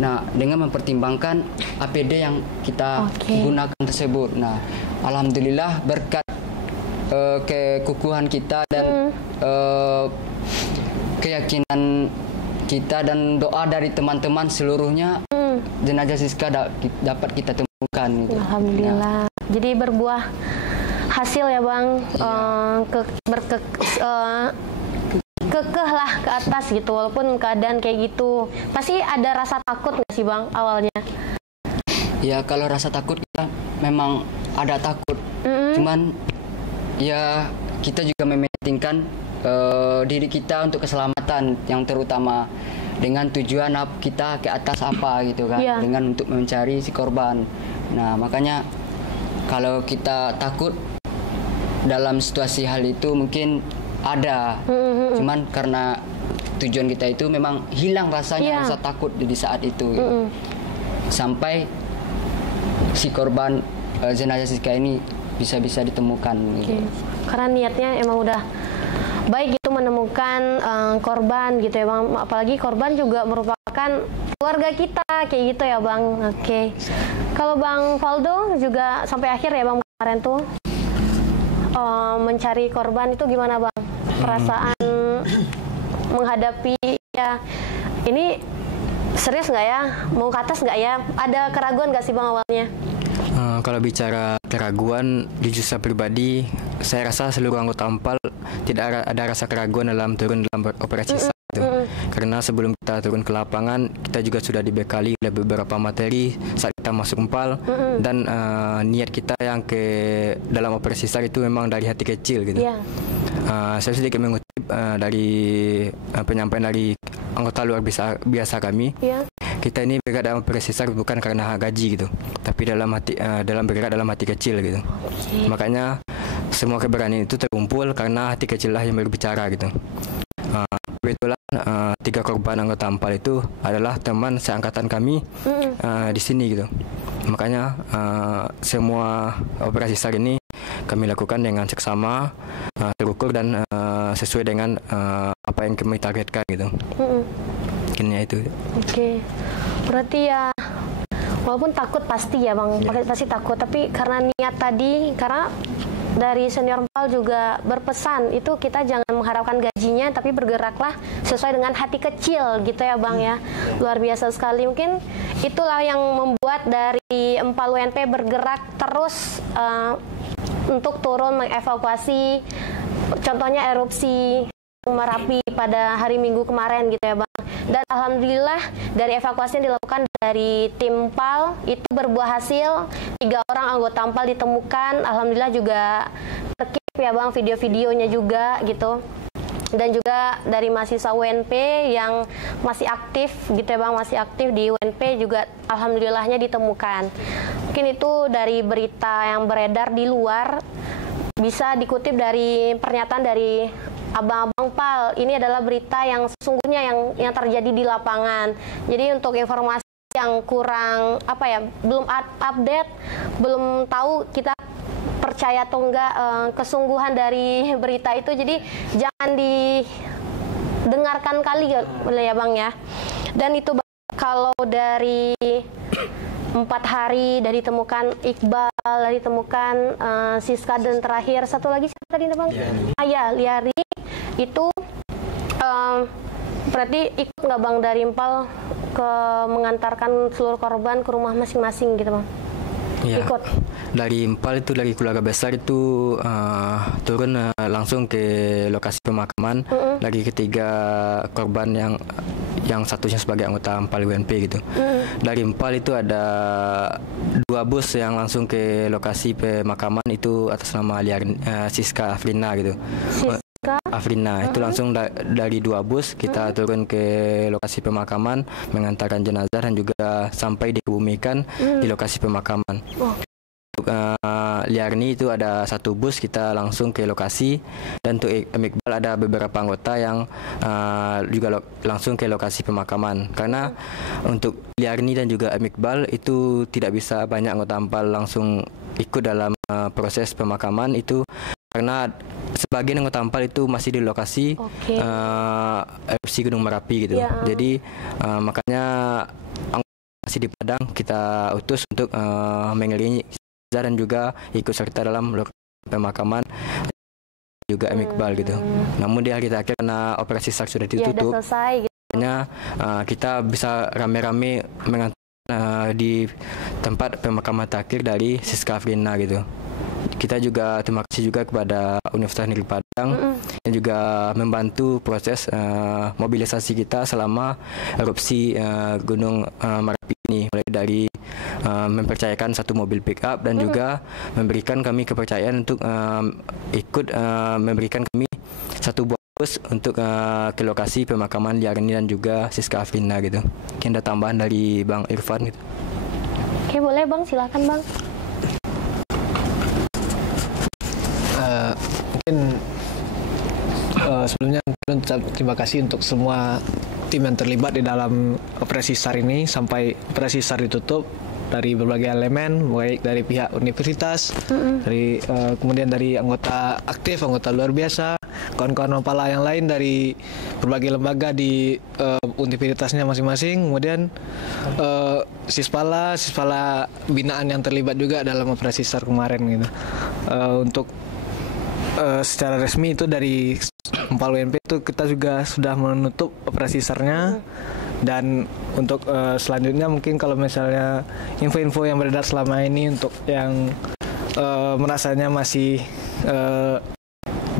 Nah dengan mempertimbangkan APD yang kita gunakan tersebut. Nah alhamdulillah berkat kekukuhan kita dan keyakinan kita dan doa dari teman-teman seluruhnya, jenazah Siska dapat kita temukan gitu. Alhamdulillah. Jadi berbuah hasil ya Bang, kekeh lah ke atas gitu, walaupun keadaan kayak gitu. Pasti ada rasa takut nggak sih Bang awalnya? Ya kalau rasa takut kita memang ada takut, cuman ya kita juga mementingkan diri kita untuk keselamatan yang terutama, dengan tujuan kita ke atas apa gitu kan, dengan untuk mencari si korban. Nah makanya kalau kita takut dalam situasi hal itu mungkin ada, cuman karena tujuan kita itu memang hilang rasanya rasa takut di saat itu gitu. Sampai si korban jenazah Siska ini bisa ditemukan gitu. Karena niatnya emang udah baik gitu menemukan korban gitu ya Bang, apalagi korban juga merupakan keluarga kita kayak gitu ya Bang. Kalau Bang Valdo juga sampai akhir ya Bang kemarin tuh mencari korban itu gimana Bang? Perasaan menghadapi ini serius nggak ya? Mau ke atas nggak ya? Ada keraguan nggak sih Bang awalnya? Kalau bicara keraguan, jujur saya pribadi, saya rasa seluruh anggota Ampal tidak ada rasa keraguan dalam turun dalam operasi SAR itu. Karena sebelum kita turun ke lapangan, kita juga sudah dibekali oleh beberapa materi saat kita masuk Ampal, dan niat kita yang ke dalam operasi SAR itu memang dari hati kecil gitu. Saya sedikit mengutip dari penyampaian dari anggota luar biasa kami. Kita ini bergerak dalam operasi SAR bukan karena gaji gitu, tapi dalam bergerak dalam hati kecil gitu. Makanya semua keberanian itu terkumpul karena hati kecil lah yang berbicara gitu. Kebetulan 3 korban anggota Ampal itu adalah teman seangkatan kami di sini gitu. Makanya semua operasi SAR ini kami lakukan dengan seksama, terukur dan sesuai dengan apa yang kami targetkan gitu. Mungkinnya itu. Berarti ya walaupun takut pasti ya Bang, pasti takut, tapi karena niat tadi, karena dari senior Ampal juga berpesan itu kita jangan mengharapkan gajinya, tapi bergeraklah sesuai dengan hati kecil gitu ya Bang ya. Luar biasa sekali. Mungkin itulah yang membuat dari Ampal UNP bergerak terus untuk turun mengevakuasi, contohnya erupsi Merapi pada hari Minggu kemarin gitu ya Bang. Dan alhamdulillah dari evakuasi yang dilakukan dari tim PAL itu berbuah hasil, 3 orang anggota PAL ditemukan. Alhamdulillah juga terkip ya Bang video-videonya juga gitu. Dan juga dari mahasiswa UNP yang masih aktif gitu ya Bang, masih aktif di UNP juga alhamdulillahnya ditemukan. Mungkin itu dari berita yang beredar di luar, bisa dikutip dari pernyataan dari abang-abang PAL. Ini adalah berita yang sesungguhnya yang terjadi di lapangan. Jadi untuk informasi yang kurang belum update, belum tahu kita percaya atau enggak kesungguhan dari berita itu, jadi jangan didengarkan kali ya Bang ya. Dan itu kalau dari 4 hari dari temukan Iqbal, dari temukan Siska, dan terakhir satu lagi siapa tadi Bang? Liari itu berarti ikut nggak Bang dari Ampal ke mengantarkan seluruh korban ke rumah masing-masing gitu Bang? Ya, ikut? dari Empal itu, dari keluarga besar itu turun langsung ke lokasi pemakaman. Dari ketiga korban yang satunya sebagai anggota Empal UNP gitu. Dari Empal itu ada 2 bus yang langsung ke lokasi pemakaman itu atas nama Siska Afrina gitu. Afrina itu langsung dari 2 bus kita turun ke lokasi pemakaman, mengantarkan jenazah dan juga sampai dikebumikan di lokasi pemakaman. Liarni itu ada 1 bus kita langsung ke lokasi, dan untuk Iqbal ada beberapa anggota yang juga langsung ke lokasi pemakaman. Karena untuk Liarni dan juga Iqbal itu tidak bisa banyak anggota Empal langsung ikut dalam proses pemakaman itu, karena sebagian anggota Empal itu masih di lokasi erupsi Gunung Merapi gitu. Jadi makanya masih di Padang kita utus untuk mengiringi dan juga ikut serta dalam pemakaman juga Iqbal gitu. Namun di hari terakhir karena operasi SAR sudah ditutup, kita bisa rame-rame di tempat pemakaman terakhir dari Siska Afrina gitu. Kita juga terima kasih juga kepada Universitas Negeri Padang yang juga membantu proses mobilisasi kita selama erupsi Gunung Merapi ini, mulai dari mempercayakan 1 mobil pick up dan juga memberikan kami kepercayaan untuk ikut memberikan kami 1 buah bus untuk ke lokasi pemakaman Liarni dan juga Siska Afrina gitu. Mungkin ada tambahan dari Bang Irfan gitu. Oke, boleh Bang, silakan Bang. Mungkin sebelumnya terima kasih untuk semua tim yang terlibat di dalam operasi SAR ini sampai operasi SAR ditutup, dari berbagai elemen, baik dari pihak universitas, dari kemudian dari anggota aktif, anggota luar biasa, kawan-kawan Empala yang lain dari berbagai lembaga di universitasnya masing-masing, kemudian Sispala binaan yang terlibat juga dalam operasi SAR kemarin gitu. Untuk secara resmi itu dari Empal UNP itu kita juga sudah menutup operasi SAR-nya. Dan untuk selanjutnya mungkin kalau misalnya info-info yang beredar selama ini untuk yang merasanya masih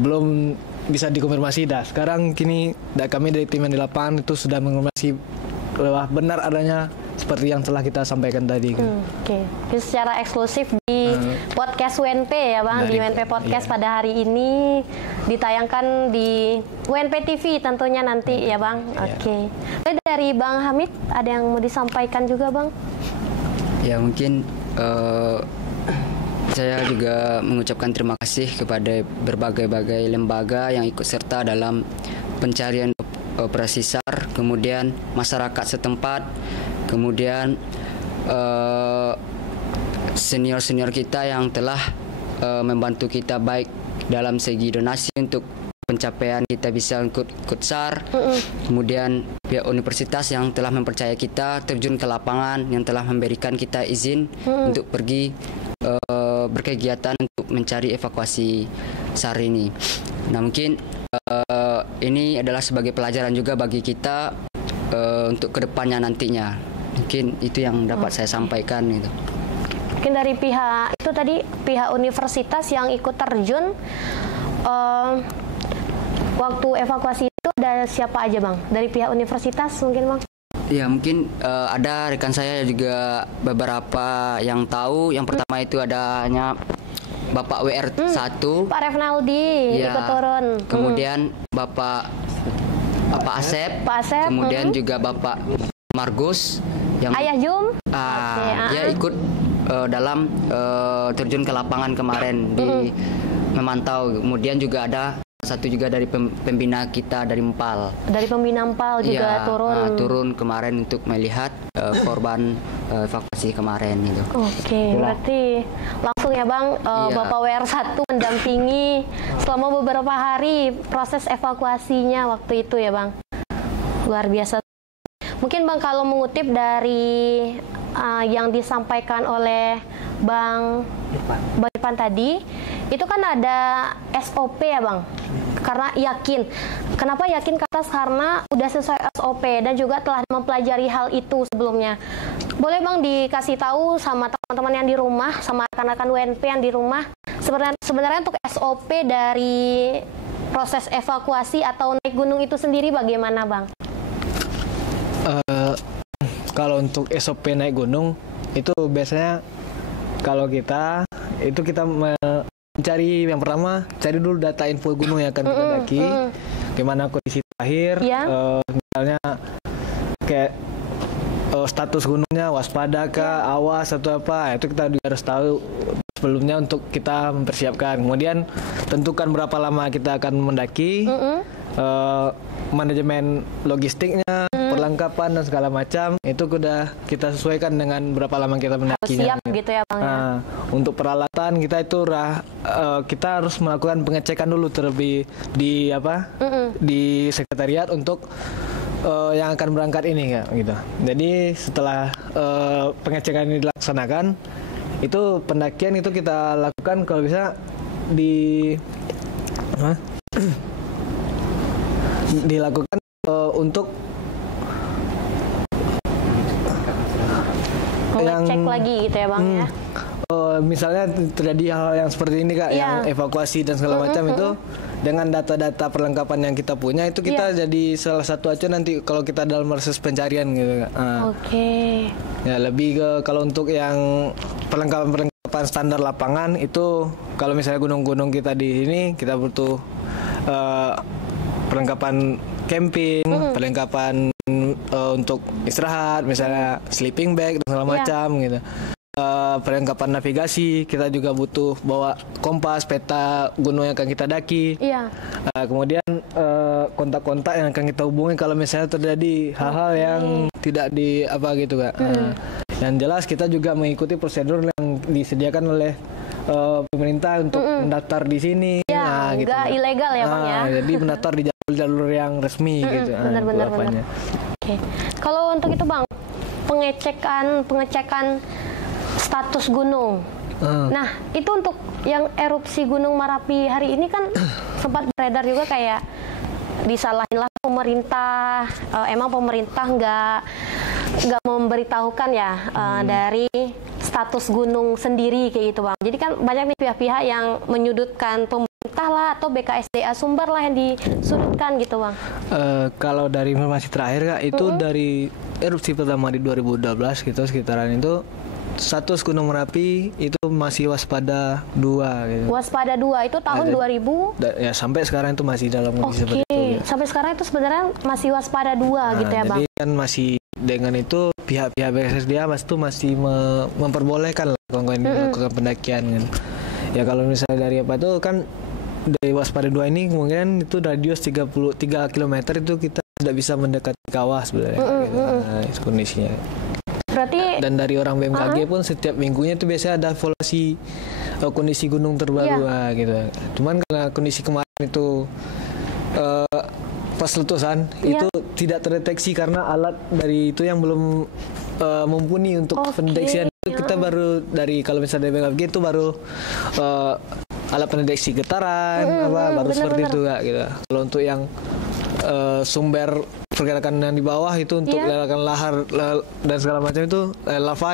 belum bisa dikonfirmasi, sekarang kini kami dari tim yang di lapangan itu sudah mengonfirmasi bahwa benar adanya seperti yang telah kita sampaikan tadi. Oke. Jadi secara eksklusif di podcast UNP ya Bang, di UNP Podcast pada hari ini ditayangkan di UNP TV tentunya nanti ya Bang. Oke. Dari Bang Hamid ada yang mau disampaikan juga Bang? Ya mungkin saya juga mengucapkan terima kasih kepada berbagai-bagai lembaga yang ikut serta dalam pencarian operasi SAR, kemudian masyarakat setempat, kemudian senior-senior kita yang telah membantu kita baik dalam segi donasi untuk pencapaian kita bisa ikut SAR, kemudian pihak universitas yang telah mempercayai kita terjun ke lapangan, yang telah memberikan kita izin untuk pergi berkegiatan untuk mencari evakuasi SAR ini. Nah mungkin ini adalah sebagai pelajaran juga bagi kita untuk kedepannya nantinya. Mungkin itu yang dapat saya sampaikan gitu. Mungkin dari pihak itu tadi pihak universitas yang ikut terjun waktu evakuasi itu ada siapa aja Bang? Dari pihak universitas mungkin Bang? Ya mungkin ada rekan saya juga beberapa yang tahu. Yang pertama itu adanya Bapak WR1, Pak Refnaldi ikut turun. Kemudian Bapak Asep, kemudian juga Bapak Margus yang Ayah Jum, dia ikut dalam terjun ke lapangan kemarin di memantau. Kemudian juga ada satu juga dari pembina kita dari Empal. Dari pembina Empal juga turun kemarin untuk melihat korban evakuasi kemarin itu. Oke, berarti langsung ya Bang, Bapak WR1 mendampingi selama beberapa hari proses evakuasinya waktu itu ya Bang. Luar biasa. Mungkin Bang kalau mengutip dari yang disampaikan oleh Bang Irfan tadi, itu kan ada SOP ya Bang? Karena yakin. Kenapa yakin? Karena udah sesuai SOP dan juga telah mempelajari hal itu sebelumnya. Boleh Bang dikasih tahu sama teman-teman yang di rumah, sama rekan-rekan WNP yang di rumah, sebenarnya untuk SOP dari proses evakuasi atau naik gunung itu sendiri bagaimana Bang? Kalau untuk SOP naik gunung itu biasanya kalau kita mencari yang pertama, cari dulu data info gunung yang akan kita daki, gimana kondisi terakhir, misalnya kayak status gunungnya waspada kah, awas atau apa, itu kita juga harus tahu sebelumnya untuk kita mempersiapkan. Kemudian tentukan berapa lama kita akan mendaki, manajemen logistiknya, perlengkapan dan segala macam itu sudah kita sesuaikan dengan berapa lama kita mendakinya. Harus siap gitu ya Bang. Untuk peralatan kita itu kita harus melakukan pengecekan dulu terlebih di di sekretariat untuk yang akan berangkat ini ya gitu. Jadi setelah pengecekan ini dilaksanakan, itu pendakian itu kita lakukan kalau bisa dilakukan untuk mengecek lagi gitu ya Bang ya. Misalnya terjadi hal yang seperti ini Kak, yang evakuasi dan segala macam itu dengan data-data perlengkapan yang kita punya itu kita jadi salah satu acuan nanti kalau kita dalam proses pencarian gitu Kak. Ya lebih ke kalau untuk yang perlengkapan standar lapangan itu kalau misalnya gunung-gunung kita di sini kita butuh perlengkapan camping, perlengkapan untuk istirahat, misalnya sleeping bag dan segala macam gitu. Perlengkapan navigasi kita juga butuh bawa kompas, peta gunung yang akan kita daki. Kemudian kontak-kontak yang akan kita hubungi kalau misalnya terjadi hal-hal yang tidak gitu Kak. Yang jelas kita juga mengikuti prosedur yang disediakan oleh pemerintah untuk mendaftar di sini. Gitu. Nggak ilegal ya Bang ya. Jadi mendaftar di jalur yang resmi gitu. Benar. Kalau untuk itu Bang, pengecekan status gunung. Nah, itu untuk yang erupsi Gunung Merapi hari ini kan sempat beredar juga kayak disalahin lah pemerintah. Emang pemerintah nggak memberitahukan ya dari status gunung sendiri kayak gitu Bang. Jadi kan banyak nih pihak-pihak yang menyudutkan pemerintah lah atau BKSDA Sumber lah yang disudutkan gitu Bang. Kalau dari informasi terakhir Kak, itu dari erupsi pertama di 2012 gitu sekitaran itu status Gunung Merapi itu masih waspada 2 gitu. Waspada 2 itu tahun 2000? Ya sampai sekarang itu masih dalam kondisi seperti itu. Ya. Sampai sekarang itu sebenarnya masih waspada 2 gitu ya Bang? Jadi kan masih dengan itu pihak-pihak BKSDA masih memperbolehkan lah kawan-kawan melakukan pendakian kan. Ya kalau misalnya dari apa itu kan dari waspada 2 ini kemungkinan itu radius 33 km itu kita tidak bisa mendekati kawah sebenarnya gitu. Nah, itu kondisinya. Berarti dan dari orang BMKG pun setiap minggunya itu biasanya ada evaluasi kondisi gunung terbaru gitu. Cuman karena kondisi kemarin itu pas letusan itu tidak terdeteksi karena alat dari itu yang belum mumpuni untuk pendeteksian. Kita baru dari kalau misalnya dari BMKG itu baru alat pendeteksi getaran baru seperti itu Kak gitu. Kalau untuk yang sumber pergerakan yang di bawah itu untuk gerakan lahar dan segala macam itu lava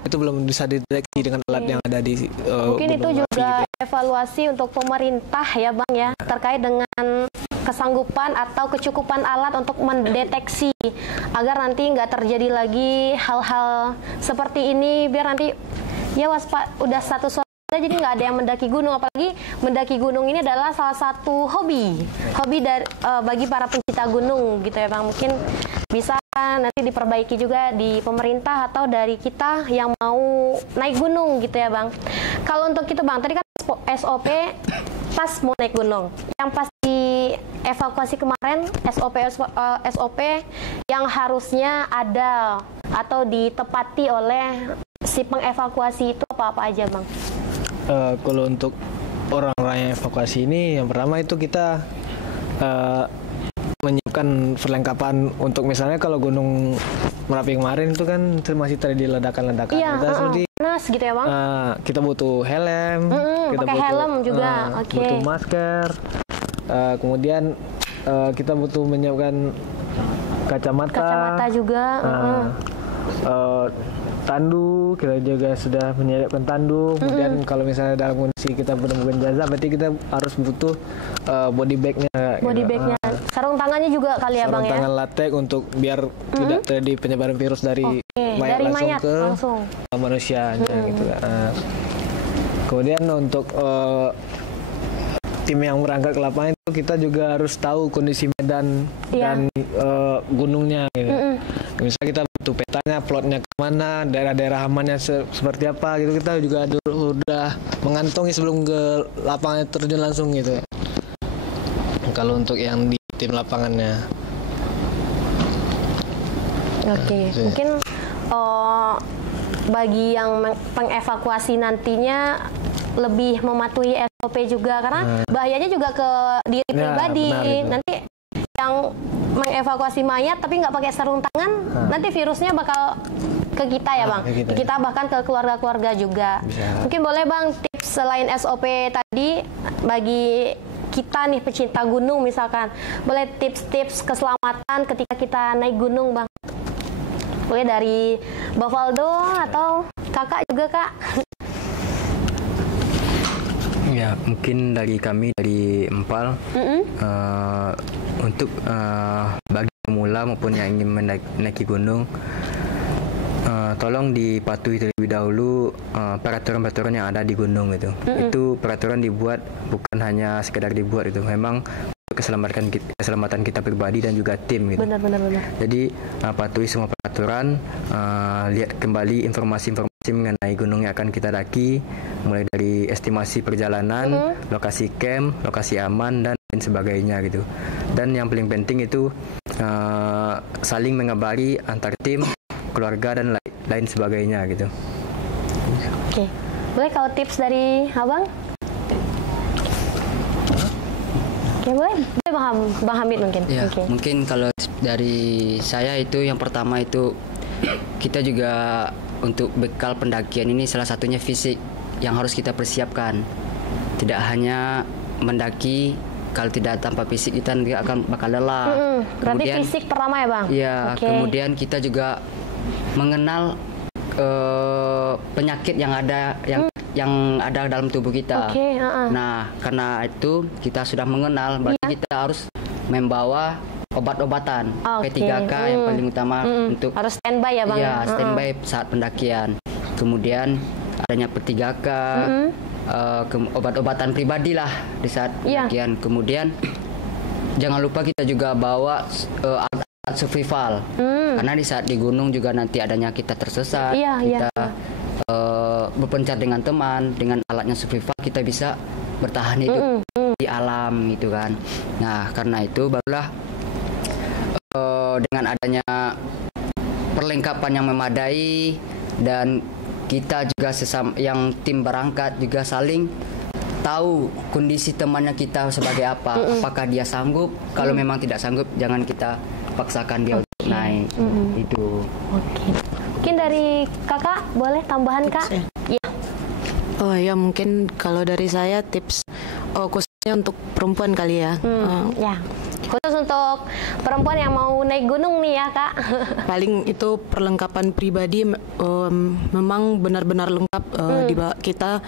itu belum bisa dideteksi dengan alat yang ada di mungkin itu juga evaluasi untuk pemerintah ya Bang ya terkait dengan kesanggupan atau kecukupan alat untuk mendeteksi agar nanti nggak terjadi lagi hal-hal seperti ini biar nanti ya udah status jadi nggak ada yang mendaki gunung, apalagi mendaki gunung ini adalah salah satu hobi dari bagi para pencinta gunung gitu ya Bang. Mungkin bisa nanti diperbaiki juga di pemerintah atau dari kita yang mau naik gunung gitu ya Bang. Kalau untuk itu Bang, tadi kan SOP pas mau naik gunung, yang pasti evakuasi kemarin SOP yang harusnya ada atau ditepati oleh si pengevakuasi itu apa aja Bang? Kalau untuk orang-orang yang evakuasi ini, yang pertama itu kita menyiapkan perlengkapan untuk misalnya kalau Gunung Merapi kemarin itu kan masih terjadi ledakan-ledakan. Kita seperti panas gitu ya Bang? Kita butuh helm, kita pakai helm juga, butuh masker, kemudian kita butuh menyiapkan kacamata juga. tandu, kita juga sudah menyiapkan tandu. Kemudian kalau misalnya dalam kondisi kita menemukan jenazah, berarti kita harus butuh body bagnya. Body bagnya, sarung tangannya juga kali ya bang ya. Sarung tangan latex untuk biar tidak terjadi penyebaran virus dari mayat langsung ke manusia gitu. Kemudian untuk tim yang berangkat ke lapangan itu kita juga harus tahu kondisi medan dan gunungnya gitu. Misalnya kita butuh petanya, plotnya kemana, daerah-daerah amannya seperti apa gitu, kita juga udah mengantongi sebelum ke lapangan terjun langsung gitu. Kalau untuk yang di tim lapangannya. Mungkin bagi yang mengevakuasi nantinya lebih mematuhi SOP juga, karena bahayanya juga ke diri pribadi. Nanti yang mengevakuasi mayat tapi nggak pakai sarung tangan, nanti virusnya bakal ke kita ya bang, kita bahkan ke keluarga-keluarga juga. Mungkin boleh bang tips selain SOP tadi bagi kita nih pecinta gunung misalkan, boleh tips-tips keselamatan ketika kita naik gunung bang? Boleh dari Bang Valdo atau kakak juga kak? Ya, mungkin dari kami dari Empal untuk bagi pemula maupun yang ingin menaiki gunung, tolong dipatuhi terlebih dahulu peraturan-peraturan yang ada di gunung itu. Itu peraturan dibuat bukan hanya sekedar dibuat, itu memang untuk keselamatan kita pribadi dan juga tim gitu. Benar. Jadi patuhi semua peraturan, lihat kembali informasi-informasi mengenai gunung yang akan kita daki, mulai dari estimasi perjalanan, lokasi camp, lokasi aman dan lain sebagainya gitu. Dan yang paling penting itu saling mengabari antar tim, keluarga dan lain sebagainya gitu. Oke. Boleh kalau tips dari abang? Oke, boleh Bang Hamid mungkin. Ya, mungkin kalau dari saya itu yang pertama itu kita juga untuk bekal pendakian ini salah satunya fisik yang harus kita persiapkan. Tidak hanya mendaki, kalau tidak tanpa fisik kita nanti akan bakal lelah. Berarti fisik pertama ya bang? Iya, kemudian kita juga mengenal penyakit yang ada yang ada dalam tubuh kita. Nah, karena itu kita sudah mengenal, berarti kita harus membawa obat-obatan P3K yang paling utama untuk harus standby ya bang? Iya, standby saat pendakian. Kemudian adanya P3K, obat-obatan pribadi lah di saat pendakian. Kemudian jangan lupa kita juga bawa alat survival, karena di saat di gunung juga nanti adanya kita tersesat, kita berpencar dengan teman, dengan alatnya survival kita bisa bertahan hidup di alam gitu kan. Nah, karena itu barulah dengan adanya perlengkapan yang memadai dan kita juga yang tim berangkat juga saling tahu kondisi temannya kita sebagai apa, apakah dia sanggup. Kalau memang tidak sanggup, jangan kita paksakan dia untuk naik. Itu. Mungkin dari kakak boleh tambahan kak? Iya. Oh ya, mungkin kalau dari saya tips khususnya untuk perempuan kali ya. Ya. Khusus untuk perempuan yang mau naik gunung nih ya kak. Paling itu perlengkapan pribadi memang benar-benar lengkap. Kita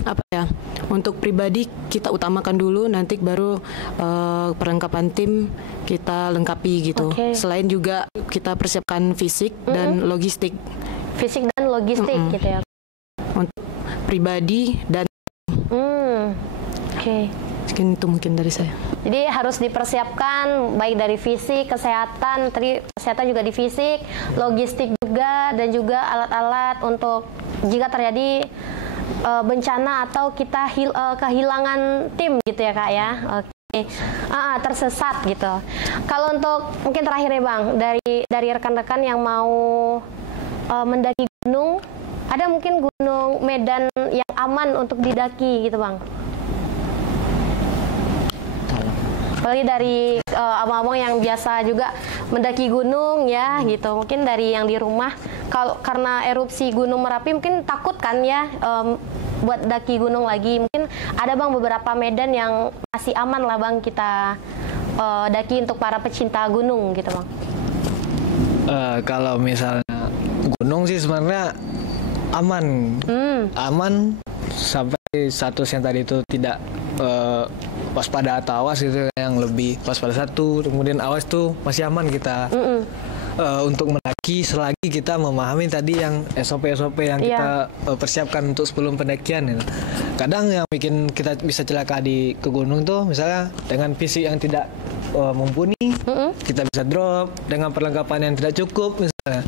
apa ya, untuk pribadi kita utamakan dulu, nanti baru perlengkapan tim kita lengkapi gitu. Selain juga kita persiapkan fisik dan logistik. Fisik dan logistik gitu ya. Untuk pribadi dan Mungkin itu mungkin dari saya. Jadi harus dipersiapkan baik dari fisik, kesehatan, kesehatan juga di fisik, logistik juga, dan juga alat-alat untuk jika terjadi bencana atau kita kehilangan tim gitu ya kak ya. Tersesat gitu. Kalau untuk mungkin terakhir ya bang, dari rekan-rekan yang mau mendaki gunung, ada mungkin gunung medan yang aman untuk didaki gitu bang? Apalagi dari abang-abang yang biasa juga mendaki gunung ya gitu, mungkin dari yang di rumah, kalau karena erupsi Gunung Merapi mungkin takut kan ya buat daki gunung lagi, mungkin ada bang beberapa medan yang masih aman lah bang kita daki untuk para pecinta gunung gitu bang. Kalau misalnya gunung sih sebenarnya aman, aman sampai status yang tadi itu tidak waspada atau awas gitu, yang lebih waspada satu, kemudian awas tuh masih aman kita. Untuk mendaki selagi kita memahami tadi yang SOP yang kita persiapkan untuk sebelum pendakian gitu. Kadang yang bikin kita bisa celaka ke gunung tuh misalnya dengan fisik yang tidak mumpuni, kita bisa drop dengan perlengkapan yang tidak cukup, misalnya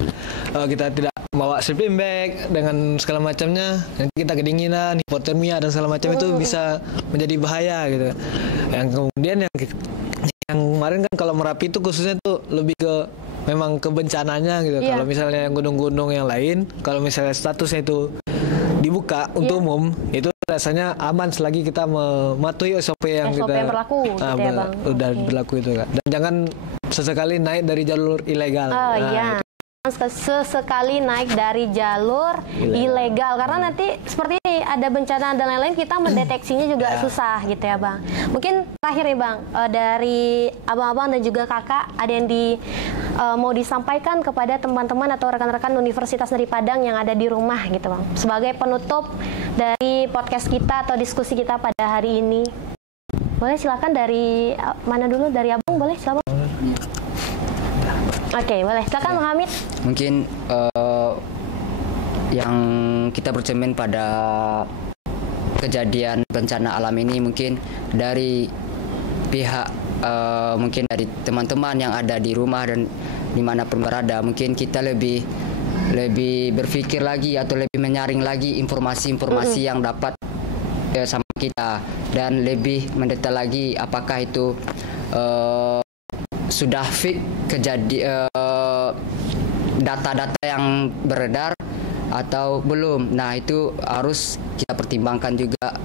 kita tidak bawa sleeping bag dengan segala macamnya, nanti kita kedinginan, hipotermia dan segala macam itu bisa menjadi bahaya gitu. Yang kemudian yang kemarin kan kalau Merapi itu khususnya tuh lebih ke memang kebencananya gitu. Kalau misalnya gunung-gunung yang lain, kalau misalnya statusnya itu dibuka untuk umum, itu rasanya aman selagi kita mematuhi SOP yang kita berlaku, gitu ya, Bang. Udah berlaku itu kan. Dan jangan sesekali naik dari jalur ilegal. Sesekali naik dari jalur ilegal karena nanti seperti ini ada bencana dan lain-lain, kita mendeteksinya juga susah gitu ya, Bang. Mungkin terakhir nih, Bang, dari abang-abang dan juga kakak, ada yang mau disampaikan kepada teman-teman atau rekan-rekan Universitas Negeri Padang yang ada di rumah gitu, Bang, sebagai penutup dari podcast kita atau diskusi kita pada hari ini. Boleh silakan, dari mana dulu? Dari abang boleh, silakan. Oke, boleh. Silakan, Bang Hamid. Mungkin yang kita bercermin pada kejadian bencana alam ini mungkin dari pihak mungkin dari teman-teman yang ada di rumah dan dimanapun berada, mungkin kita lebih berpikir lagi atau lebih menyaring lagi informasi-informasi yang dapat sama kita, dan lebih mendetail lagi apakah itu sudah fix data-data yang beredar atau belum. Nah, itu harus kita pertimbangkan juga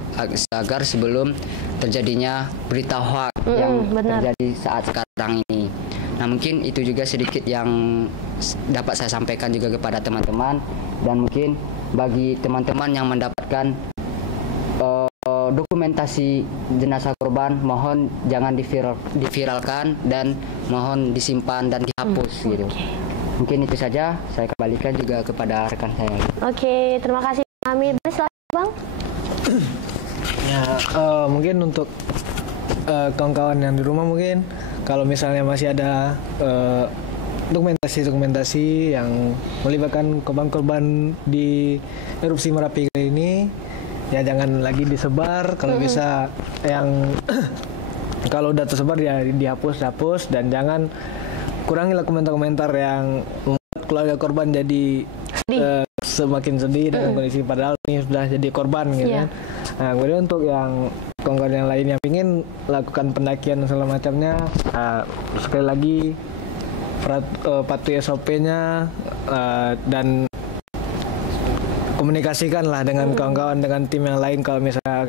agar sebelum terjadinya berita hoax yang terjadi saat sekarang ini. Nah, mungkin itu juga sedikit yang dapat saya sampaikan juga kepada teman-teman, dan mungkin bagi teman-teman yang mendapatkan dokumentasi jenazah korban, mohon jangan diviralkan dan mohon disimpan dan dihapus gitu. Mungkin itu saja, saya kembalikan juga kepada rekan saya. Oke, terima kasih, Hamid. Silakan, Bang. Ya, mungkin untuk kawan-kawan yang di rumah, mungkin kalau misalnya masih ada dokumentasi yang melibatkan korban-korban di erupsi Merapi kali ini, ya jangan lagi disebar. Kalau bisa yang kalau udah tersebar ya dihapus, dan jangan kurangilah komentar-komentar yang membuat keluarga korban jadi semakin sedih dengan kondisi padahal ini sudah jadi korban gitu kan. Nah, kemudian untuk yang kawan-kawan yang lain yang ingin lakukan pendakian dan segala macamnya, sekali lagi patuhi SOP-nya, dan komunikasikanlah dengan kawan-kawan, dengan tim yang lain kalau misalnya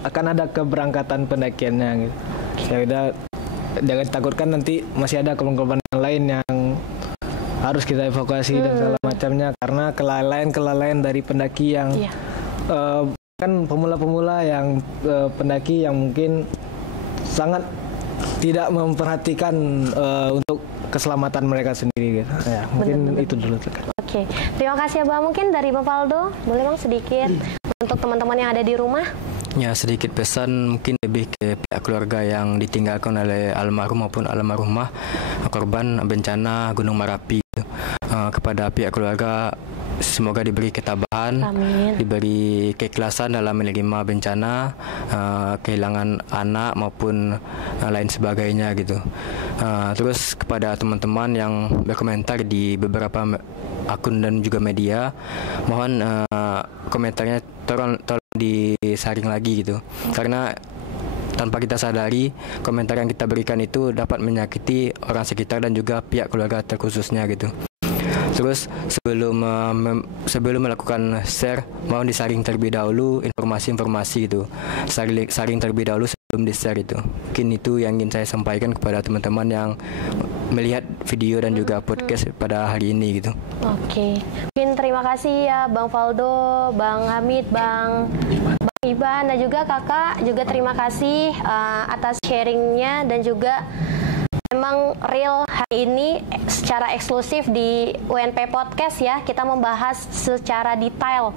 akan ada keberangkatan pendakiannya gitu. Ya udah, jangan ditakutkan nanti masih ada korban yang lain yang harus kita evakuasi dan segala macamnya, karena kelalaian dari pendaki yang kan pemula-pemula yang pendaki yang mungkin sangat tidak memperhatikan untuk keselamatan mereka sendiri gitu. Ya, mungkin itu dulu. Oke, terima kasih ya, Bang. Mungkin dari Bang Faldo, boleh Bang sedikit untuk teman-teman yang ada di rumah? Ya, sedikit pesan mungkin lebih ke pihak keluarga yang ditinggalkan oleh almarhum maupun almarhumah korban bencana Gunung Merapi. Kepada pihak keluarga, semoga diberi ketabahan, diberi keikhlasan dalam menerima bencana, kehilangan anak maupun lain sebagainya gitu. Terus kepada teman-teman yang berkomentar di beberapa akun dan juga media, mohon komentarnya tolong disaring lagi gitu, karena tanpa kita sadari komentar yang kita berikan itu dapat menyakiti orang sekitar dan juga pihak keluarga terkhususnya gitu. Terus sebelum melakukan share, mohon disaring terlebih dahulu informasi-informasi itu, saring terlebih dahulu sebelum di-share itu. Mungkin itu yang ingin saya sampaikan kepada teman-teman yang melihat video dan juga podcast pada hari ini gitu. Oke, mungkin terima kasih ya Bang Faldo, Bang Hamid, Bang Iban, dan juga kakak juga terima kasih atas sharingnya, dan juga memang real hari ini secara eksklusif di UNP Podcast ya, kita membahas secara detail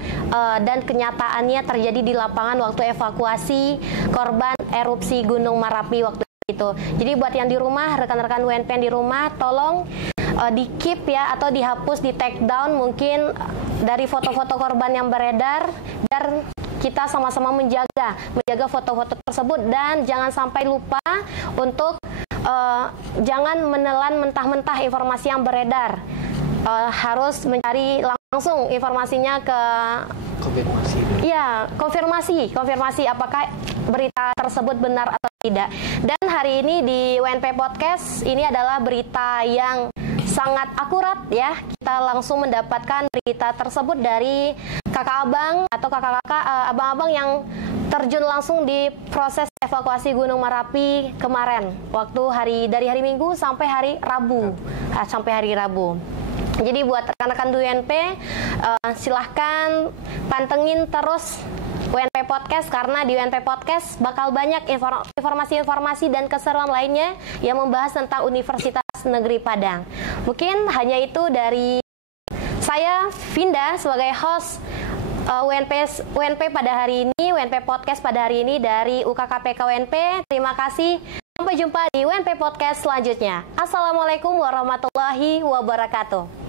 dan kenyataannya terjadi di lapangan waktu evakuasi korban erupsi Gunung Merapi waktu itu. Jadi buat yang di rumah, rekan-rekan UNP yang di rumah, tolong di keep ya, atau dihapus, di take down mungkin dari foto-foto korban yang beredar, biar kita sama-sama menjaga foto-foto tersebut, dan jangan sampai lupa untuk jangan menelan mentah-mentah informasi yang beredar. Harus mencari langsung informasinya ke konfirmasi apakah berita tersebut benar atau tidak. Dan hari ini di UNP Podcast ini adalah berita yang sangat akurat ya. Kita langsung mendapatkan berita tersebut dari kakak abang atau kakak-kakak abang-abang yang terjun langsung di proses evakuasi Gunung Merapi kemarin, waktu dari hari Minggu sampai hari Rabu. Jadi buat rekan-rekan UNP, silahkan pantengin terus UNP Podcast, karena di UNP Podcast bakal banyak informasi-informasi dan keseruan lainnya yang membahas tentang Universitas Negeri Padang. Mungkin hanya itu dari saya, Vinda, sebagai host UNP pada hari ini, UNP Podcast pada hari ini dari UKKPK UNP. Terima kasih. Sampai jumpa di UNP Podcast selanjutnya. Assalamualaikum warahmatullahi wabarakatuh.